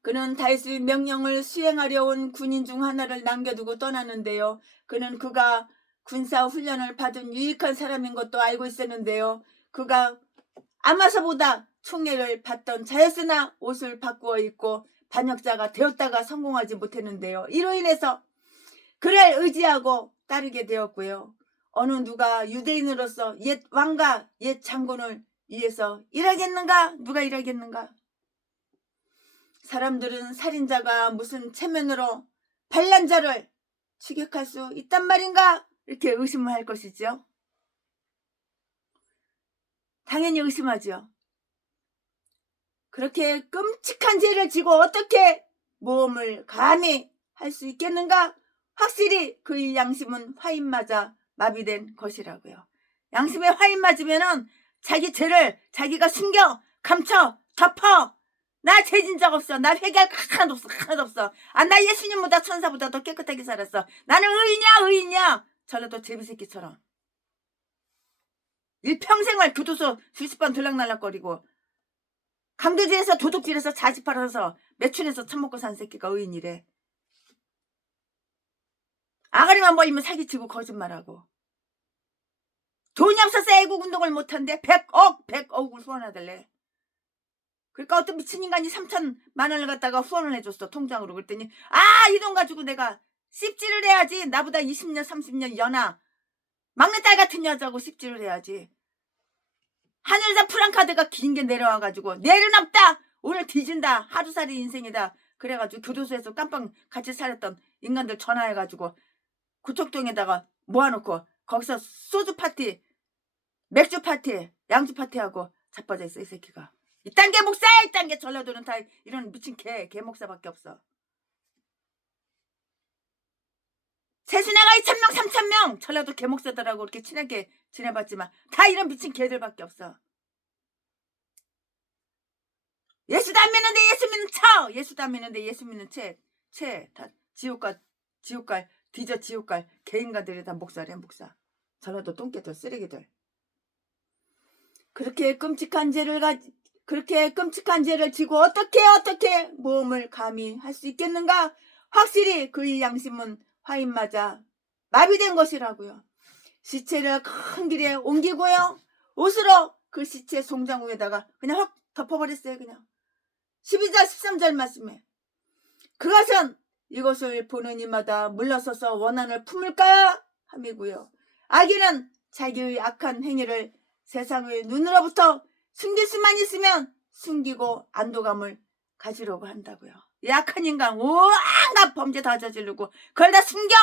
그는 다윗의 명령을 수행하려 온 군인 중 하나를 남겨두고 떠났는데요. 그는 그가 군사훈련을 받은 유익한 사람인 것도 알고 있었는데요. 그가 아마사보다 총애를 받던 자였으나 옷을 바꾸어 입고 반역자가 되었다가 성공하지 못했는데요. 이로 인해서 그를 의지하고 따르게 되었고요. 어느 누가 유대인으로서 옛 왕과 옛 장군을 위해서 일하겠는가? 누가 일하겠는가? 사람들은 살인자가 무슨 체면으로 반란자를 추격할 수 있단 말인가? 이렇게 의심을 할 것이죠. 당연히 의심하죠. 그렇게 끔찍한 죄를 지고 어떻게 모험을 감히 할 수 있겠는가? 확실히 그의 양심은 화인 맞아 마비된 것이라고요. 양심에 화인 맞으면은 자기 죄를 자기가 숨겨, 감춰, 덮어. 나 죄진 적 없어. 나 회개할 거 하나도 없어. 나 예수님보다 천사보다 더 깨끗하게 살았어. 나는 의인이야. 저래도 제비새끼처럼. 일평생을 교도소 수십 번 들락날락거리고 강도질에서 도둑질해서 자지 팔아서 매춘해서 처먹고 산 새끼가 의인이래. 아가리만 보이면 사기치고 거짓말하고. 돈이 없어서 애국 운동을 못한대. 100억을 후원하달래. 그러니까 어떤 미친 인간이 3천만 원을 갖다가 후원을 해줬어, 통장으로. 그랬더니 이 돈 가지고 내가 씹질을 해야지. 나보다 20년 30년 연하 막내딸 같은 여자고 씹질을 해야지. 하늘에서 프랑카드가 긴 게 내려와가지고 내일은 없다, 오늘 뒤진다, 하루살이 인생이다. 그래가지고 교도소에서 깜빵 같이 살았던 인간들 전화해가지고 구척동에다가 모아놓고 거기서 소주 파티, 맥주 파티, 양주 파티하고 자빠져 있어, 이 새끼가. 이딴 게 목사야. 이딴 게 전라도는 다 이런 미친 개 목사밖에 없어. 세순애가 2,000명 3,000명 전라도 개 목사들하고 이렇게 친하게 지내봤지만 다 이런 미친 개들밖에 없어. 예수도 안 믿는데 예수 믿는 척, 예수도 안 믿는데 예수 믿는 채 다 지옥갈 뒤져 지옥갈 개인가들이 다 목사래, 목사. 전라도 똥개들, 쓰레기들. 그렇게 끔찍한 죄를 지고 어떻게 모험을 감히 할 수 있겠는가? 확실히 그의 양심은 화인 맞아 마비된 것이라고요. 시체를 큰 길에 옮기고요, 옷으로 그 시체 송장 위에다가 그냥 확 덮어버렸어요. 그냥 12절 13절 말씀에 그것은 이것을 보는 이마다 물러서서 원한을 품을까 함이고요. 악인은 자기의 악한 행위를 세상의 눈으로부터 숨길 수만 있으면 숨기고 안도감을 가지려고 한다고요. 이 악한 인간 온갖 범죄 다 저지르고 그걸 다 숨겨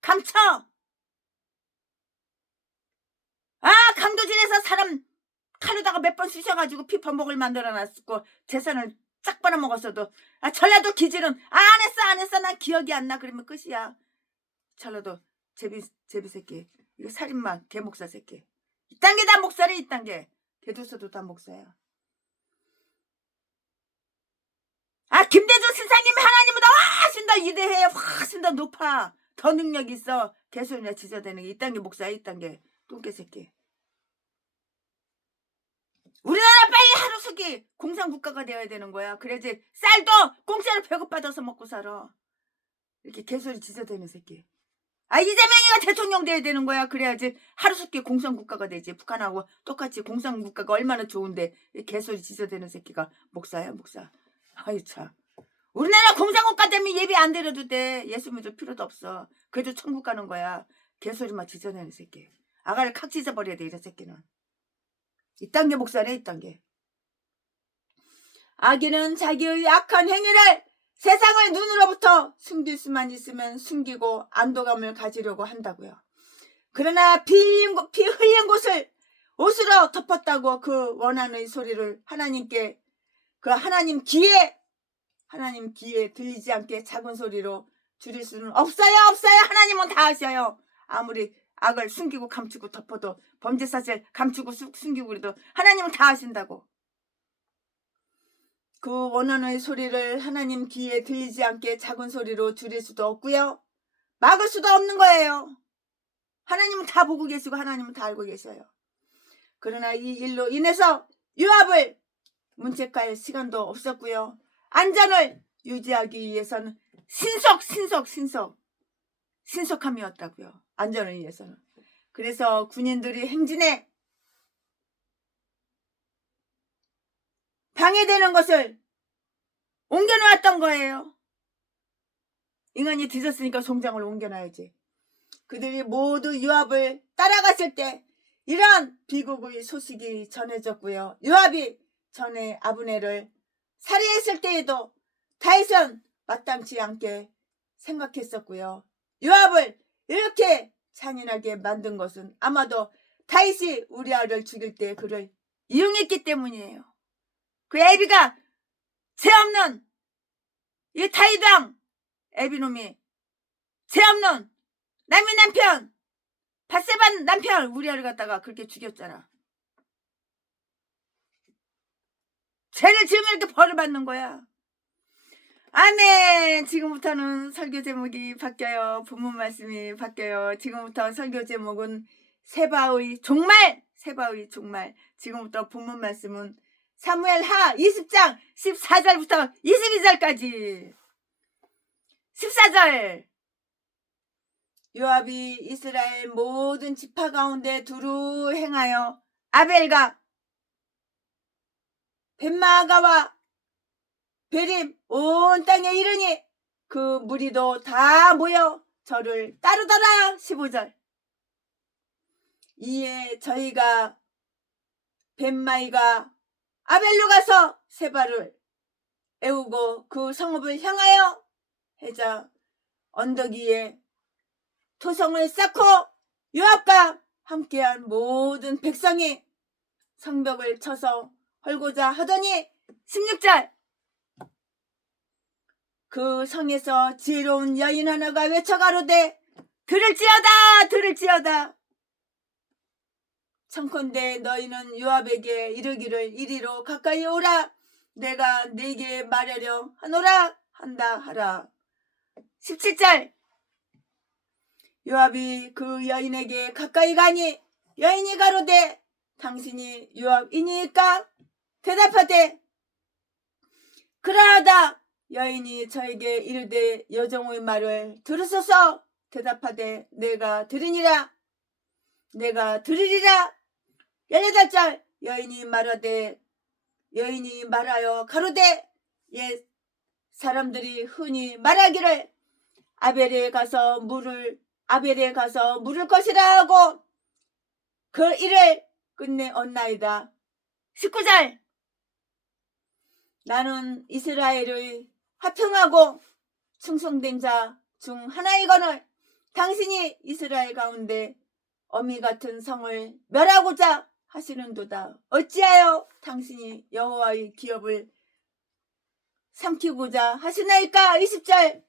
감춰. 강도질에서 사람 칼로다가 몇 번 쑤셔가지고 피범벅을 만들어놨고 재산을 쫙 빨아먹었어도 전라도 기질은 안 했어 난 기억이 안 나 그러면 끝이야. 전라도 제비 새끼, 이거 살인마 개목사 새끼. 이딴 게 다 목사래. 이딴 게 대두서도 다 목사야. 김대중 스승님이 하나님보다 훨씬 더 위대해, 훨씬 더 높아, 더 능력 있어. 개소리나 지저대는 게 이딴 게 목사야. 이딴 게 똥개 새끼. 우리나라 빨리 하루속히 공산국가가 되어야 되는 거야. 그래야지 쌀도 공짜로 배고파져서 먹고 살아. 이렇게 개소리 지저대는 새끼. 이재명이가 대통령 돼야 되는 거야. 그래야지 하루속히 공산국가가 되지. 북한하고 똑같이 공산국가가 얼마나 좋은데 개소리 지저대는 새끼가 목사야, 목사. 아유 참. 우리나라 공산국가 되면 예배 안 드려도 돼. 예수 믿을 필요도 없어. 그래도 천국 가는 거야. 개소리만 지저대는 새끼. 아가를 칵 찢어버려야 돼, 이런 새끼는. 이딴 게 목사네, 이딴 게. 악인은 자기의 악한 행위를 세상의 눈으로부터 숨길 수만 있으면 숨기고 안도감을 가지려고 한다고요. 그러나 피 흘린 곳을 옷으로 덮었다고 그 원한의 소리를 하나님께, 그 하나님 귀에 들리지 않게 작은 소리로 줄일 수는 없어요. 하나님은 다 아셔요. 아무리 악을 숨기고 감추고 덮어도, 범죄 사실 감추고 숨기고 그래도 하나님은 다 아신다고. 그 원한의 소리를 하나님 귀에 들리지 않게 작은 소리로 줄일 수도 없고요, 막을 수도 없는 거예요. 하나님은 다 보고 계시고 하나님은 다 알고 계셔요. 그러나 이 일로 인해서 유압을 문책할 시간도 없었고요, 안전을 유지하기 위해서는 신속함이었다고요. 안전을 위해서는. 그래서 군인들이 행진에 방해되는 것을 옮겨놓았던 거예요. 인간이 뒤졌으니까 송장을 옮겨놔야지. 그들이 모두 유압을 따라갔을 때 이러한 비극의 소식이 전해졌고요. 유압이 전에 아브넬을 살해했을 때에도 다윗은 마땅치 않게 생각했었고요. 유압을 이렇게 잔인하게 만든 것은 아마도 다윗이 우리아를 죽일 때 그를 이용했기 때문이에요. 그 애비가 죄 없는 이 다윗 왕 애비놈이 죄 없는 남의 남편 밧세바 남편 우리아를 갖다가 그렇게 죽였잖아. 죄를 지으면 이렇게 벌을 받는 거야. 아멘. 지금부터는 설교 제목이 바뀌어요. 본문 말씀이 바뀌어요. 지금부터 설교 제목은 세바의 종말. 지금부터 본문 말씀은 사무엘하 20장 14절부터 22절까지. 14절. 요압이 이스라엘 모든 지파 가운데 두루 행하여 아벨과 벳마가와 베림 온 땅에 이르니 그 무리도 다 모여 저를 따르더라. 15절. 이에 저희가 벳마이가 아벨로 가서 세바를 애우고 그 성읍을 향하여 해자 언덕 위에 토성을 쌓고 요압과 함께한 모든 백성이 성벽을 쳐서 헐고자 하더니 16절. 그 성에서 지혜로운 여인 하나가 외쳐가로되 들을지어다 들을지어다. 청컨대 너희는 요압에게 이르기를 이리로 가까이 오라. 내가 네게 말하려 하노라 한다 하라. 17절. 요압이 그 여인에게 가까이 가니 여인이 가로되 당신이 요압이니까? 대답하되 그러하다. 여인이 저에게 이르되 여종의 말을 들으소서. 대답하되 내가 들으니라. 내가 들으리라. 18절. 여인이 말하여 가로되 옛 사람들이 흔히 말하기를 아벨에 가서 물을 것이라 하고 그 일을 끝내 얻나이다. 19절. 나는 이스라엘의 화평하고 충성된 자 중 하나이거늘 당신이 이스라엘 가운데 어미 같은 성을 멸하고자 하시는도다. 어찌하여 당신이 여호와의 기업을 삼키고자 하시나이까? 20절.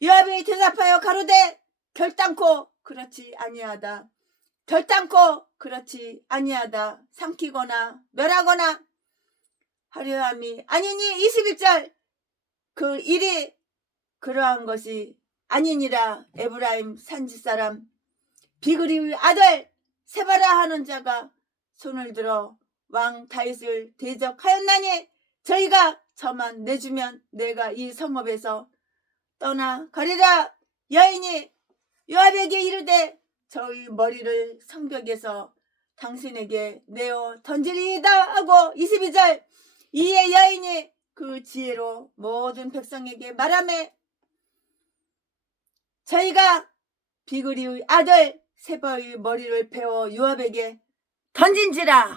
요압이 대답하여 가로되 결단코 그렇지 아니하다. 결단코 그렇지 아니하다. 삼키거나 멸하거나 하려 함이 아니니. 21절. 그 일이 그러한 것이 아니니라. 에브라임 산지사람 비그리의 아들 세바라 하는 자가 손을 들어 왕 다윗을 대적하였나니 저희가 저만 내주면 내가 이 성읍에서 떠나가리라. 여인이 요압에게 이르되 저의 머리를 성벽에서 당신에게 내어 던지리이다 하고. 22절. 이에 여인이 그 지혜로 모든 백성에게 말하매 저희가 비그리의 아들 세바의 머리를 베어 요압에게 던진지라.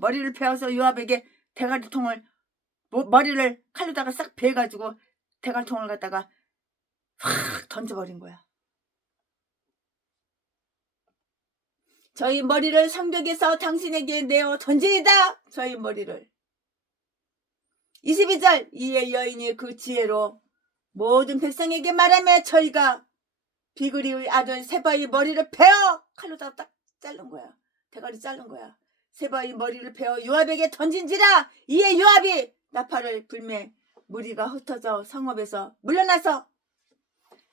머리를 베어서 요압에게 대가리통을 머리를 칼로다가 싹 베가지고 대가리통을 갖다가 확 던져버린 거야. 저희 머리를 성벽에서 당신에게 내어 던지이다. 저희 머리를. 22절. 이에 여인이 그 지혜로 모든 백성에게 말하며 저희가 비그리의 아들 세바의 머리를 베어 칼로다가 딱 자른 거야. 대가리 자른 거야. 세바의 머리를 베어 요압에게 던진지라. 이에 요압이 나팔을 불매 무리가 흩어져 성읍에서 물러나서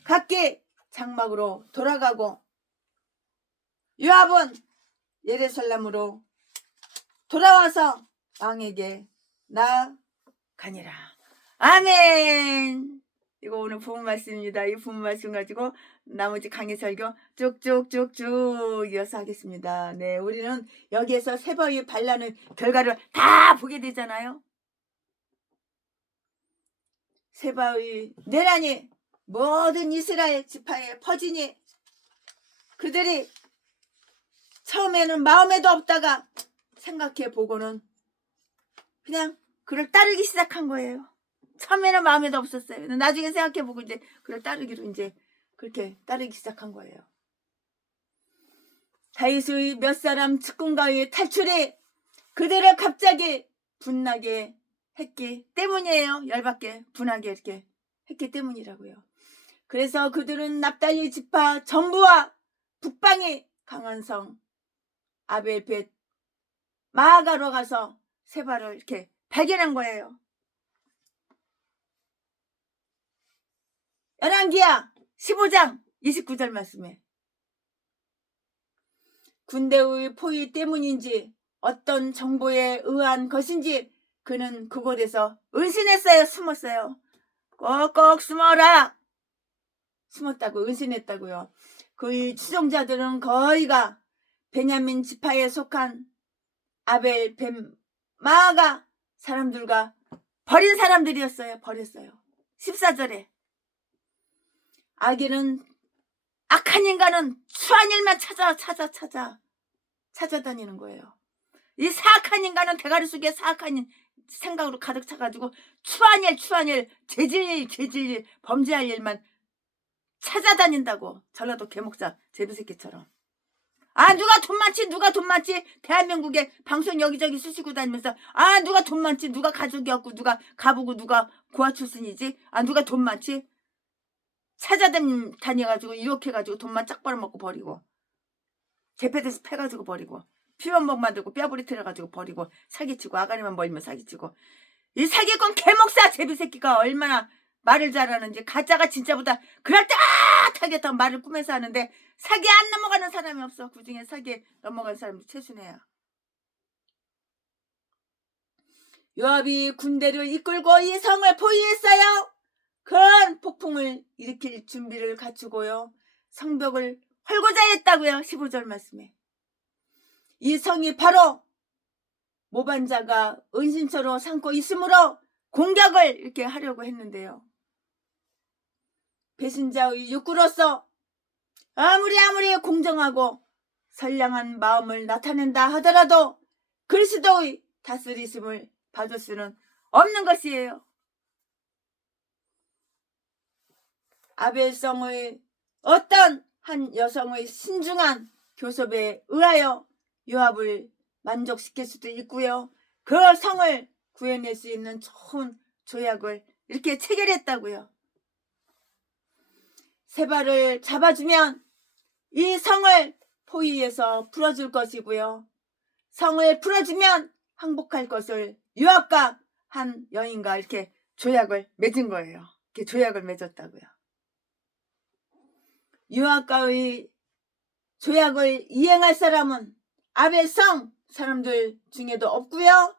각기 장막으로 돌아가고 요압은 예루살렘으로 돌아와서 왕에게 나아가니라. 아멘. 이거 오늘 본문 말씀입니다. 이 본문 말씀 가지고 나머지 강의 설교 쭉쭉쭉쭉 이어서 하겠습니다. 네, 우리는 여기에서 세바의 반란의 결과를 다 보게 되잖아요. 세바의 내란이 모든 이스라엘 지파에 퍼지니 그들이 처음에는 마음에도 없다가 생각해 보고는 그냥 그를 따르기 시작한 거예요. 처음에는 마음에도 없었어요. 나중에 생각해 보고 이제 그를 따르기로 이제 그렇게 따르기 시작한 거예요. 다윗의 몇 사람 측근과의 탈출이 그들을 갑자기 분나게 했기 때문이에요. 열받게 분하게 이렇게 했기 때문이라고요. 그래서 그들은 납달리 지파 전부와 북방이 강한 성 아벨벳 마아가로 가서 세바를 이렇게 발견한 거예요. 열왕기하 15장 29절 말씀에 군대의 포위 때문인지 어떤 정보에 의한 것인지 그는 그곳에서 은신했어요. 숨었어요. 꼭꼭 숨어라. 숨었다고 은신했다고요. 그 추종자들은 거의가 베냐민 지파에 속한 아벨 벤마가 사람들과 버린 사람들이었어요. 버렸어요. 14절에 악인은 악한 인간은 추한 일만 찾아다니는 거예요. 이 사악한 인간은 대가리 속에 사악한 생각으로 가득 차가지고 추한 일, 죄질 일, 범죄할 일만 찾아다닌다고. 전라도 개목자 제비새끼처럼. 누가 돈 많지 대한민국에 방송 여기저기 쓰시고 다니면서 누가 돈 많지, 누가 가족이 없고, 누가 가보고, 누가 고아 출신이지, 누가 돈 많지 찾아다녀가지고 이렇게 해가지고 돈만 쫙 벌어먹고 버리고, 제패드에서 패가지고 버리고, 피원목 만들고 뼈부리 틀어가지고 버리고, 사기치고, 아가리만 벌리면 사기치고. 이 사기꾼 개목사 제비새끼가 얼마나 말을 잘하는지. 가짜가 진짜보다 그럴듯하게 더 말을 꾸며서 하는데 사기에 안 넘어가는 사람이 없어. 그중에 사기에 넘어간 사람이 최순애야. 요압이 군대를 이끌고 이 성을 포위했어요. 그런 폭풍을 일으킬 준비를 갖추고요, 성벽을 헐고자 했다고요. 15절 말씀에. 이 성이 바로 모반자가 은신처로 삼고 있으므로 공격을 이렇게 하려고 했는데요. 배신자의 욕구로서 아무리 공정하고 선량한 마음을 나타낸다 하더라도 그리스도의 다스리심을 받을 수는 없는 것이에요. 아벨성의 어떤 한 여성의 신중한 교섭에 의하여 요압을 만족시킬 수도 있고요, 그 성을 구해낼 수 있는 좋은 조약을 이렇게 체결했다고요. 세바를 잡아주면 이 성을 포위해서 풀어줄 것이고요, 성을 풀어주면 항복할 것을 요압과 한 여인과 이렇게 조약을 맺은 거예요. 이렇게 조약을 맺었다고요. 요압과의 조약을 이행할 사람은 아벨성 사람들 중에도 없고요,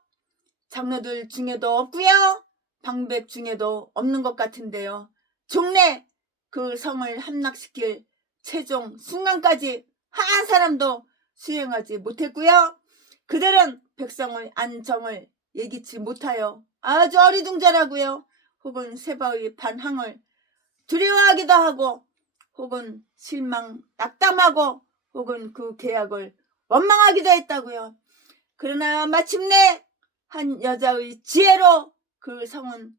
장로들 중에도 없고요, 방백 중에도 없는 것 같은데요. 종래 그 성을 함락시킬 최종 순간까지 한 사람도 수행하지 못했고요. 그들은 백성의 안정을 예기치 못하여 아주 어리둥절하고요, 혹은 세바의 반항을 두려워하기도 하고, 혹은 실망 낙담하고, 혹은 그 계약을 원망하기도 했다고요. 그러나 마침내 한 여자의 지혜로 그 성은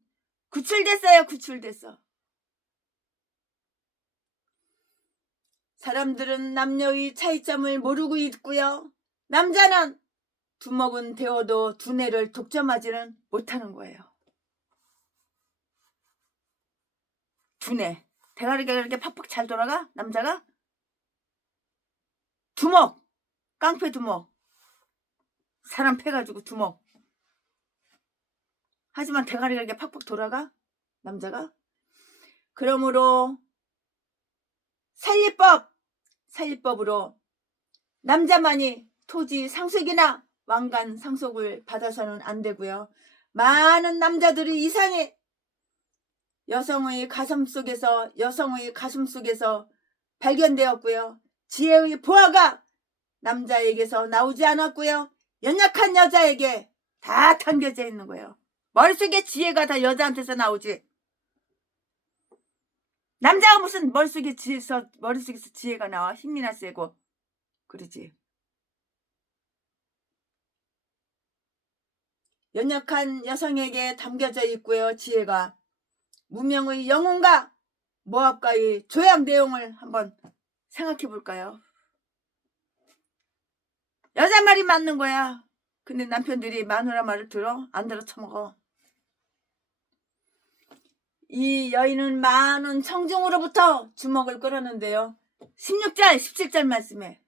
구출됐어요. 구출됐어. 사람들은 남녀의 차이점을 모르고 있고요, 남자는 두목은 되어도 두뇌를 독점하지는 못하는 거예요. 두뇌. 대가리가 그렇게 팍팍 잘 돌아가? 남자가? 두목. 깡패 두목. 사람 패가지고 두목. 하지만 대가리가 이렇게 팍팍 돌아가? 남자가? 그러므로 살리법으로 남자만이 토지 상속이나 왕관 상속을 받아서는 안 되고요, 많은 남자들이 이상해 여성의 가슴 속에서 발견되었고요, 지혜의 보화가 남자에게서 나오지 않았고요, 연약한 여자에게 다 담겨져 있는 거예요. 머릿속에 지혜가 다 여자한테서 나오지. 남자가 무슨 머릿속에서 지혜가 나와? 힘이나 세고 그러지. 연약한 여성에게 담겨져 있고요, 지혜가. 무명의 영혼과 모압과의 조약 내용을 한번 생각해 볼까요? 여자 말이 맞는 거야. 근데 남편들이 마누라 말을 들어? 안 들어 처먹어. 이 여인은 많은 청중으로부터 주목을 끌었는데요. 16절, 17절 말씀에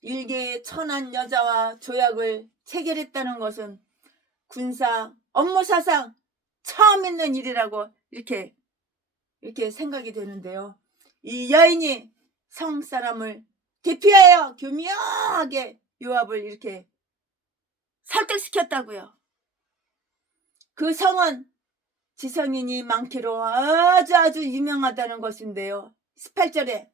일개의 천한 여자와 조약을 체결했다는 것은 군사 업무사상 처음 있는 일이라고 이렇게 생각이 되는데요. 이 여인이 성 사람을 대피하여 교묘하게 요압을 이렇게 설득시켰다고요. 그 성은 지성인이 많기로 아주 유명하다는 것인데요. 18절에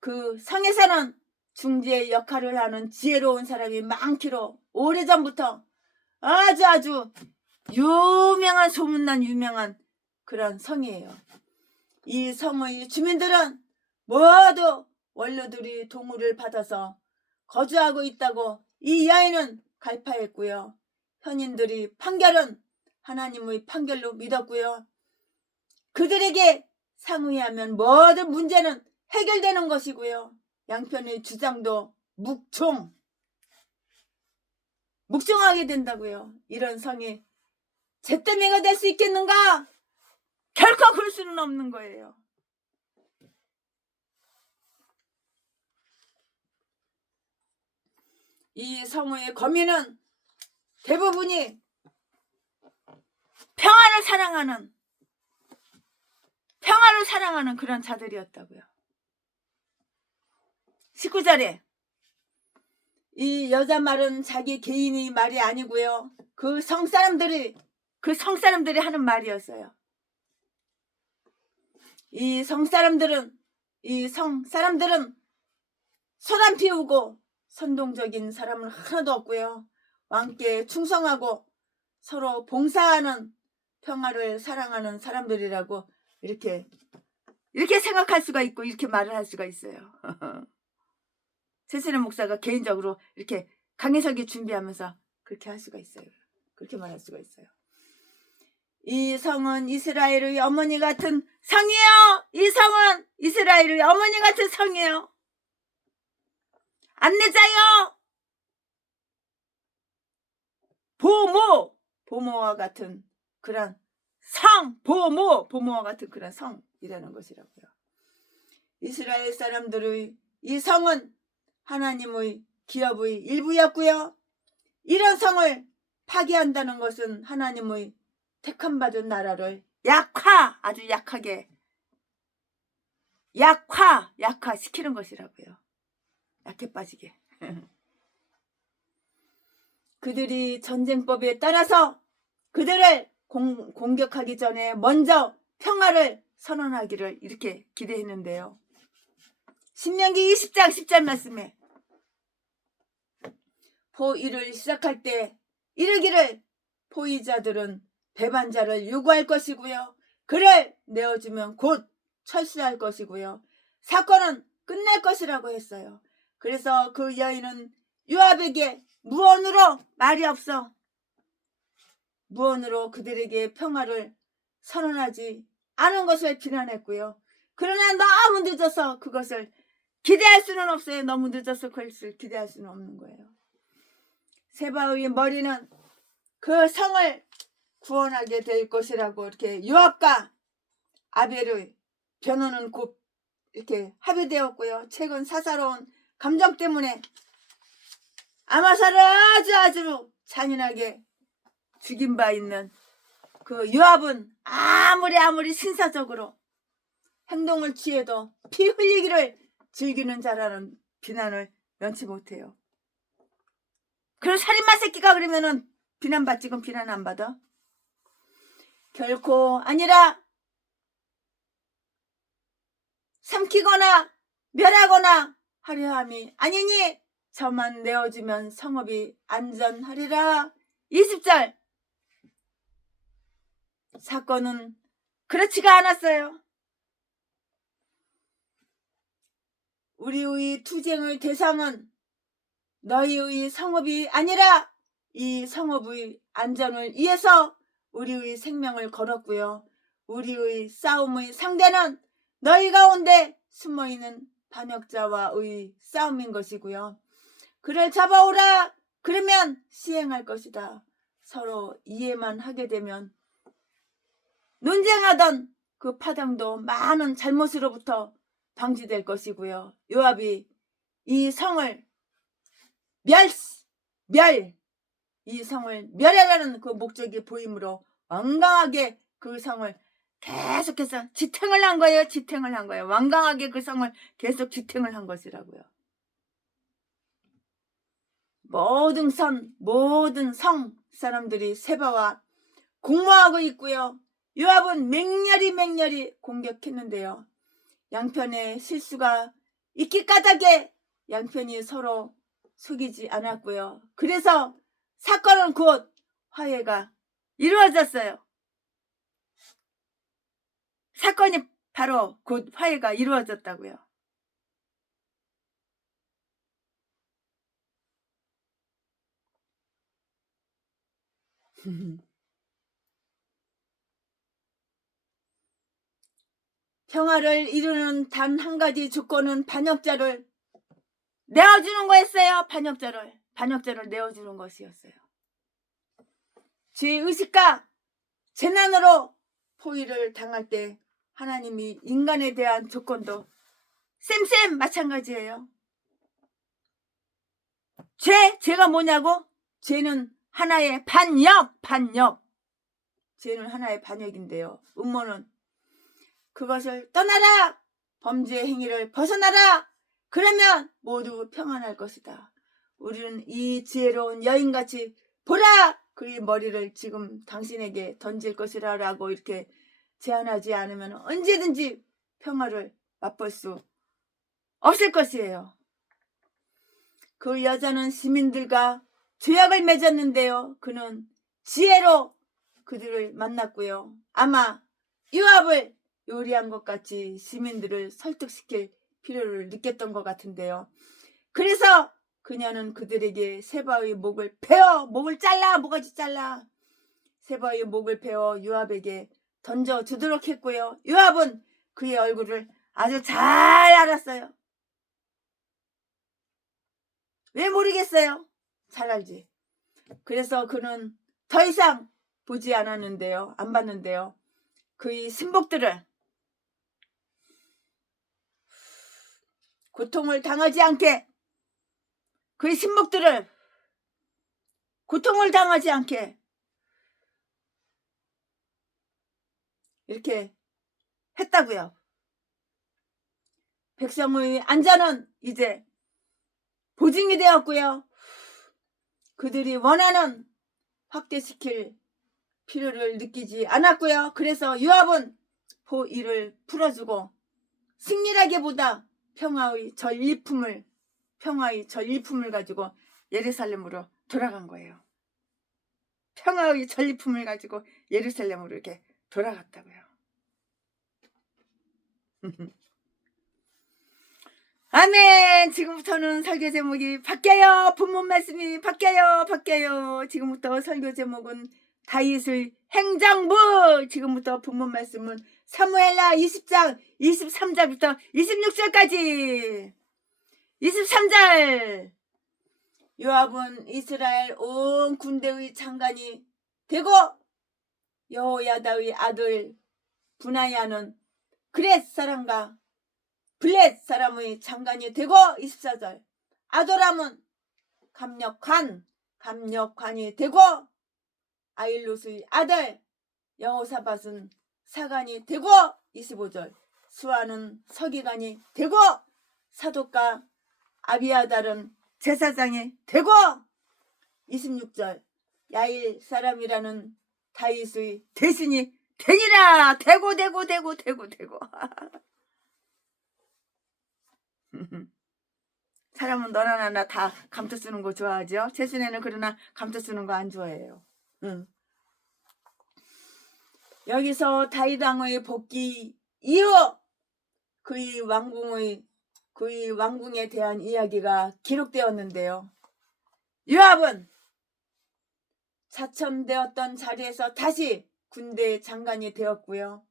그 성에서는 중재 역할을 하는 지혜로운 사람이 많기로 오래전부터 아주 유명한 소문난 유명한 그런 성이에요. 이 성의 주민들은 모두 원로들이 동의를 받아서 거주하고 있다고 이 여인은 갈파했고요. 현인들이 판결은 하나님의 판결로 믿었고요. 그들에게 상의하면 모든 문제는 해결되는 것이고요. 양편의 주장도 묵종하게 된다고요. 이런 성이 잿더미가 될 수 있겠는가? 결코 그럴 수는 없는 거예요. 이 성의 거민은 대부분이 평화를 사랑하는 그런 자들이었다고요. 19절에 이 여자 말은 자기 개인의 말이 아니고요. 그 성사람들이 하는 말이었어요. 이 성사람들은 소란 피우고 선동적인 사람은 하나도 없고요. 왕께 충성하고 서로 봉사하는 평화를 사랑하는 사람들이라고 이렇게 생각할 수가 있고 이렇게 말을 할 수가 있어요. 최순애 목사가 개인적으로 이렇게 강해설교 준비하면서 그렇게 할 수가 있어요. 그렇게 말할 수가 있어요. 이 성은 이스라엘의 어머니 같은 성이에요. 이 성은 이스라엘의 어머니 같은 성이에요. 안내자요. 보모와 같은 그런 보모와 같은 그런 성이라는 것이라고요. 이스라엘 사람들의 이 성은 하나님의 기업의 일부였고요. 이런 성을 파괴한다는 것은 하나님의 택함받은 나라를 아주 약하게 약화시키는 것이라고요. 약해 빠지게. 그들이 전쟁법에 따라서 그들을 공격하기 전에 먼저 평화를 선언하기를 이렇게 기대했는데요. 신명기 20장 10절 말씀에 포위를 시작할 때 이르기를 포위자들은 배반자를 요구할 것이고요. 그를 내어주면 곧 철수할 것이고요. 사건은 끝날 것이라고 했어요. 그래서 그 여인은 요압에게 무언으로 말이 없어 무언으로 그들에게 평화를 선언하지 않은 것을 비난했고요. 그러나 너무 늦어서 그것을 기대할 수는 없어요. 너무 늦어서 그것을 기대할 수는 없는 거예요. 세바의 머리는 그 성을 구원하게 될 것이라고 이렇게 요압과 아벨의 변호는 곧 이렇게 합의되었고요. 최근 사사로운 감정 때문에 아마사를 아주 잔인하게 죽인 바 있는 그 요압은 아무리 신사적으로 행동을 취해도 피 흘리기를 즐기는 자라는 비난을 면치 못해요. 그럼 살인마 새끼가 그러면은 비난받지 그럼 비난 안 받아? 결코 아니라 삼키거나 멸하거나 하려 함이 아니니 저만 내어주면 성읍이 안전하리라. 20절 사건은 그렇지가 않았어요. 우리의 투쟁의 대상은 너희의 성읍이 아니라 이 성읍의 안전을 위해서 우리의 생명을 걸었고요. 우리의 싸움의 상대는 너희 가운데 숨어있는 반역자와의 싸움인 것이고요. 그를 잡아오라. 그러면 시행할 것이다. 서로 이해만 하게 되면 논쟁하던 그 파당도 많은 잘못으로부터 방지될 것이고요. 요압이 이 성을 이 성을 멸하려는 그 목적이 보이므로 완강하게 그 성을 계속해서 지탱을 한 거예요. 완강하게 그 성을 계속 지탱을 한 것이라고요. 모든 성 사람들이 세바와 공모하고 있고요. 요압은 맹렬히 공격했는데요. 양편의 실수가 있기 까닭에 양편이 서로 속이지 않았고요. 그래서 사건은 곧 화해가 이루어졌어요. 사건이 바로 곧 화해가 이루어졌다고요. 평화를 이루는 단 한 가지 조건은 반역자를 내어주는 거였어요. 반역자를 내어주는 것이었어요. 죄의식과 재난으로 포위를 당할 때 하나님이 인간에 대한 조건도 쌤 마찬가지예요. 죄가 뭐냐고? 죄는 하나의 반역. 죄는 하나의 반역인데요. 음모는 그것을 떠나라. 범죄 행위를 벗어나라. 그러면 모두 평안할 것이다. 우리는 이 지혜로운 여인같이 보라. 그의 머리를 지금 당신에게 던질 것이라 라고 이렇게 제안하지 않으면 언제든지 평화를 맛볼 수 없을 것이에요. 그 여자는 시민들과 조약을 맺었는데요. 그는 지혜로 그들을 만났고요. 아마 요압을 요리한 것 같이 시민들을 설득시킬 필요를 느꼈던 것 같은데요. 그래서 그녀는 그들에게 세바의 목을 잘라, 모가지 잘라. 세바의 목을 베어 요압에게 던져주도록 했고요. 요압은 그의 얼굴을 아주 잘 알았어요. 왜 모르겠어요? 잘 알지. 그래서 그는 더 이상 보지 않았는데요. 안 봤는데요. 그의 신복들을 고통을 당하지 않게, 그의 신복들을 고통을 당하지 않게 이렇게 했다고요. 백성의 안전은 이제 보증이 되었고요. 그들이 원하는 확대시킬 필요를 느끼지 않았고요. 그래서 요압은 포위를 풀어주고 승리라기보다 평화의 전리품을 가지고 예루살렘으로 돌아간 거예요. 평화의 전리품을 가지고 예루살렘으로 이렇게 돌아갔다고요. 아멘. 지금부터는 설교 제목이 바뀌어요. 본문 말씀이 바뀌어요. 지금부터 설교 제목은 다윗의 행정부. 지금부터 본문 말씀은 사무엘하 20장 23절부터 26절까지. 23절. 요압은 이스라엘 온 군대의 장관이 되고 여호야다의 아들 분하야는 그렛 사람과 블렛 사람의 장관이 되고 24절. 아도람은 감력관이 되고 아일롯의 아들 여호사밧은 사관이 되고 25절. 수아는 서기관이 되고 사독과 아비아달은 제사장이 되고 26절. 야일 사람이라는 다윗의 대신이 되니라. 되고 사람은 너나 나나 다 감투 쓰는 거 좋아하죠. 최순애는 그러나 감투 쓰는 거 안 좋아해요. 여기서 다윗 왕의 복귀 이후 그의 왕궁에 대한 이야기가 기록되었는데요. 요압은 자천되었던 자리에서 다시 군대 장관이 되었고요.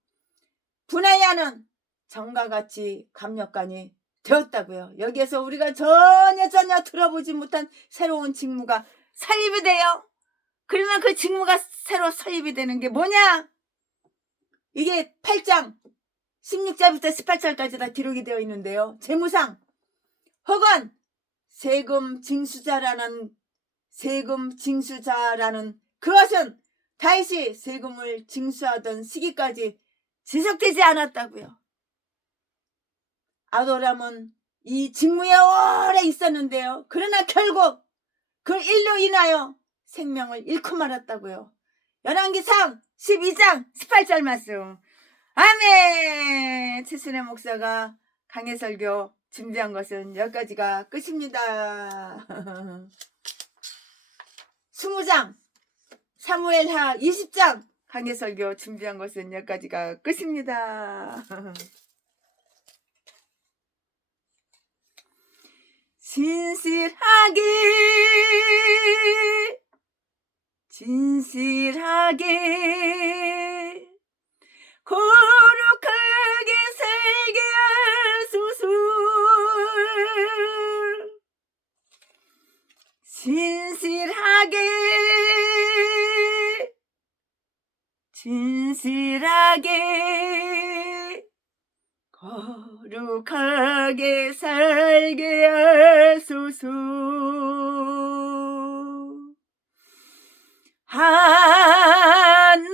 분하야는 전과 같이 감력관이 되었다고요. 여기에서 우리가 전혀 들어보지 못한 새로운 직무가 설립이 돼요. 그러면 그 직무가 새로 설립이 되는 게 뭐냐? 이게 8장 16절부터 18절까지 다 기록이 되어 있는데요. 재무상 혹은 세금 징수자라는 그것은 다윗이 세금을 징수하던 시기까지 지속되지 않았다고요. 아도람은 이 직무에 오래 있었는데요. 그러나 결국 그 일로 인하여 생명을 잃고 말았다고요. 열왕기상 12장 18절 말씀. 아멘. 최순애 목사가 강해설교 준비한 것은 여기까지가 끝입니다. 20장 사무엘하 20장 강해설교 준비한 것은 여기까지가 끝입니다. 진실하게 거룩하게 살게 하소서. 진실하게 거룩하게 살게 하소서. 하나님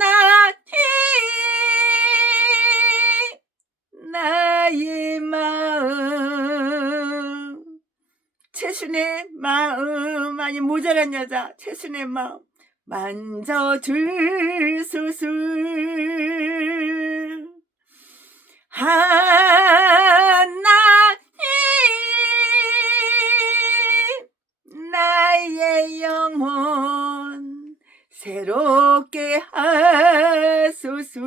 나의 마음, 최순의 마음, 아니 모자란 여자 최순의 마음 만져주소서. 하나님 나의 영혼 새롭게 하소서.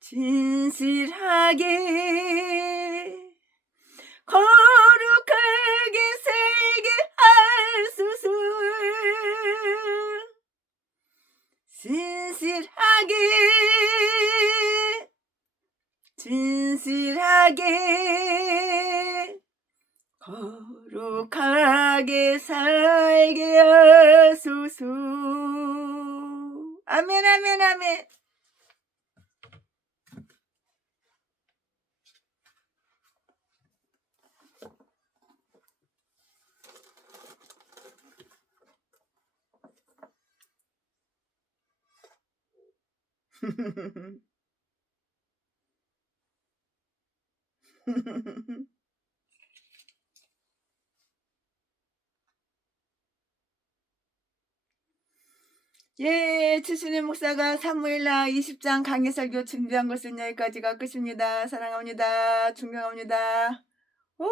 진실하게 거룩하게 살게 하소서. 진실하게 거룩하게 살게 하소서. 아멘 아멘 아멘. 예, 최순애 목사가 사무엘하 20장 강해설교 준비한 것은 여기까지가 끝입니다. 사랑합니다. 존경합니다. 오.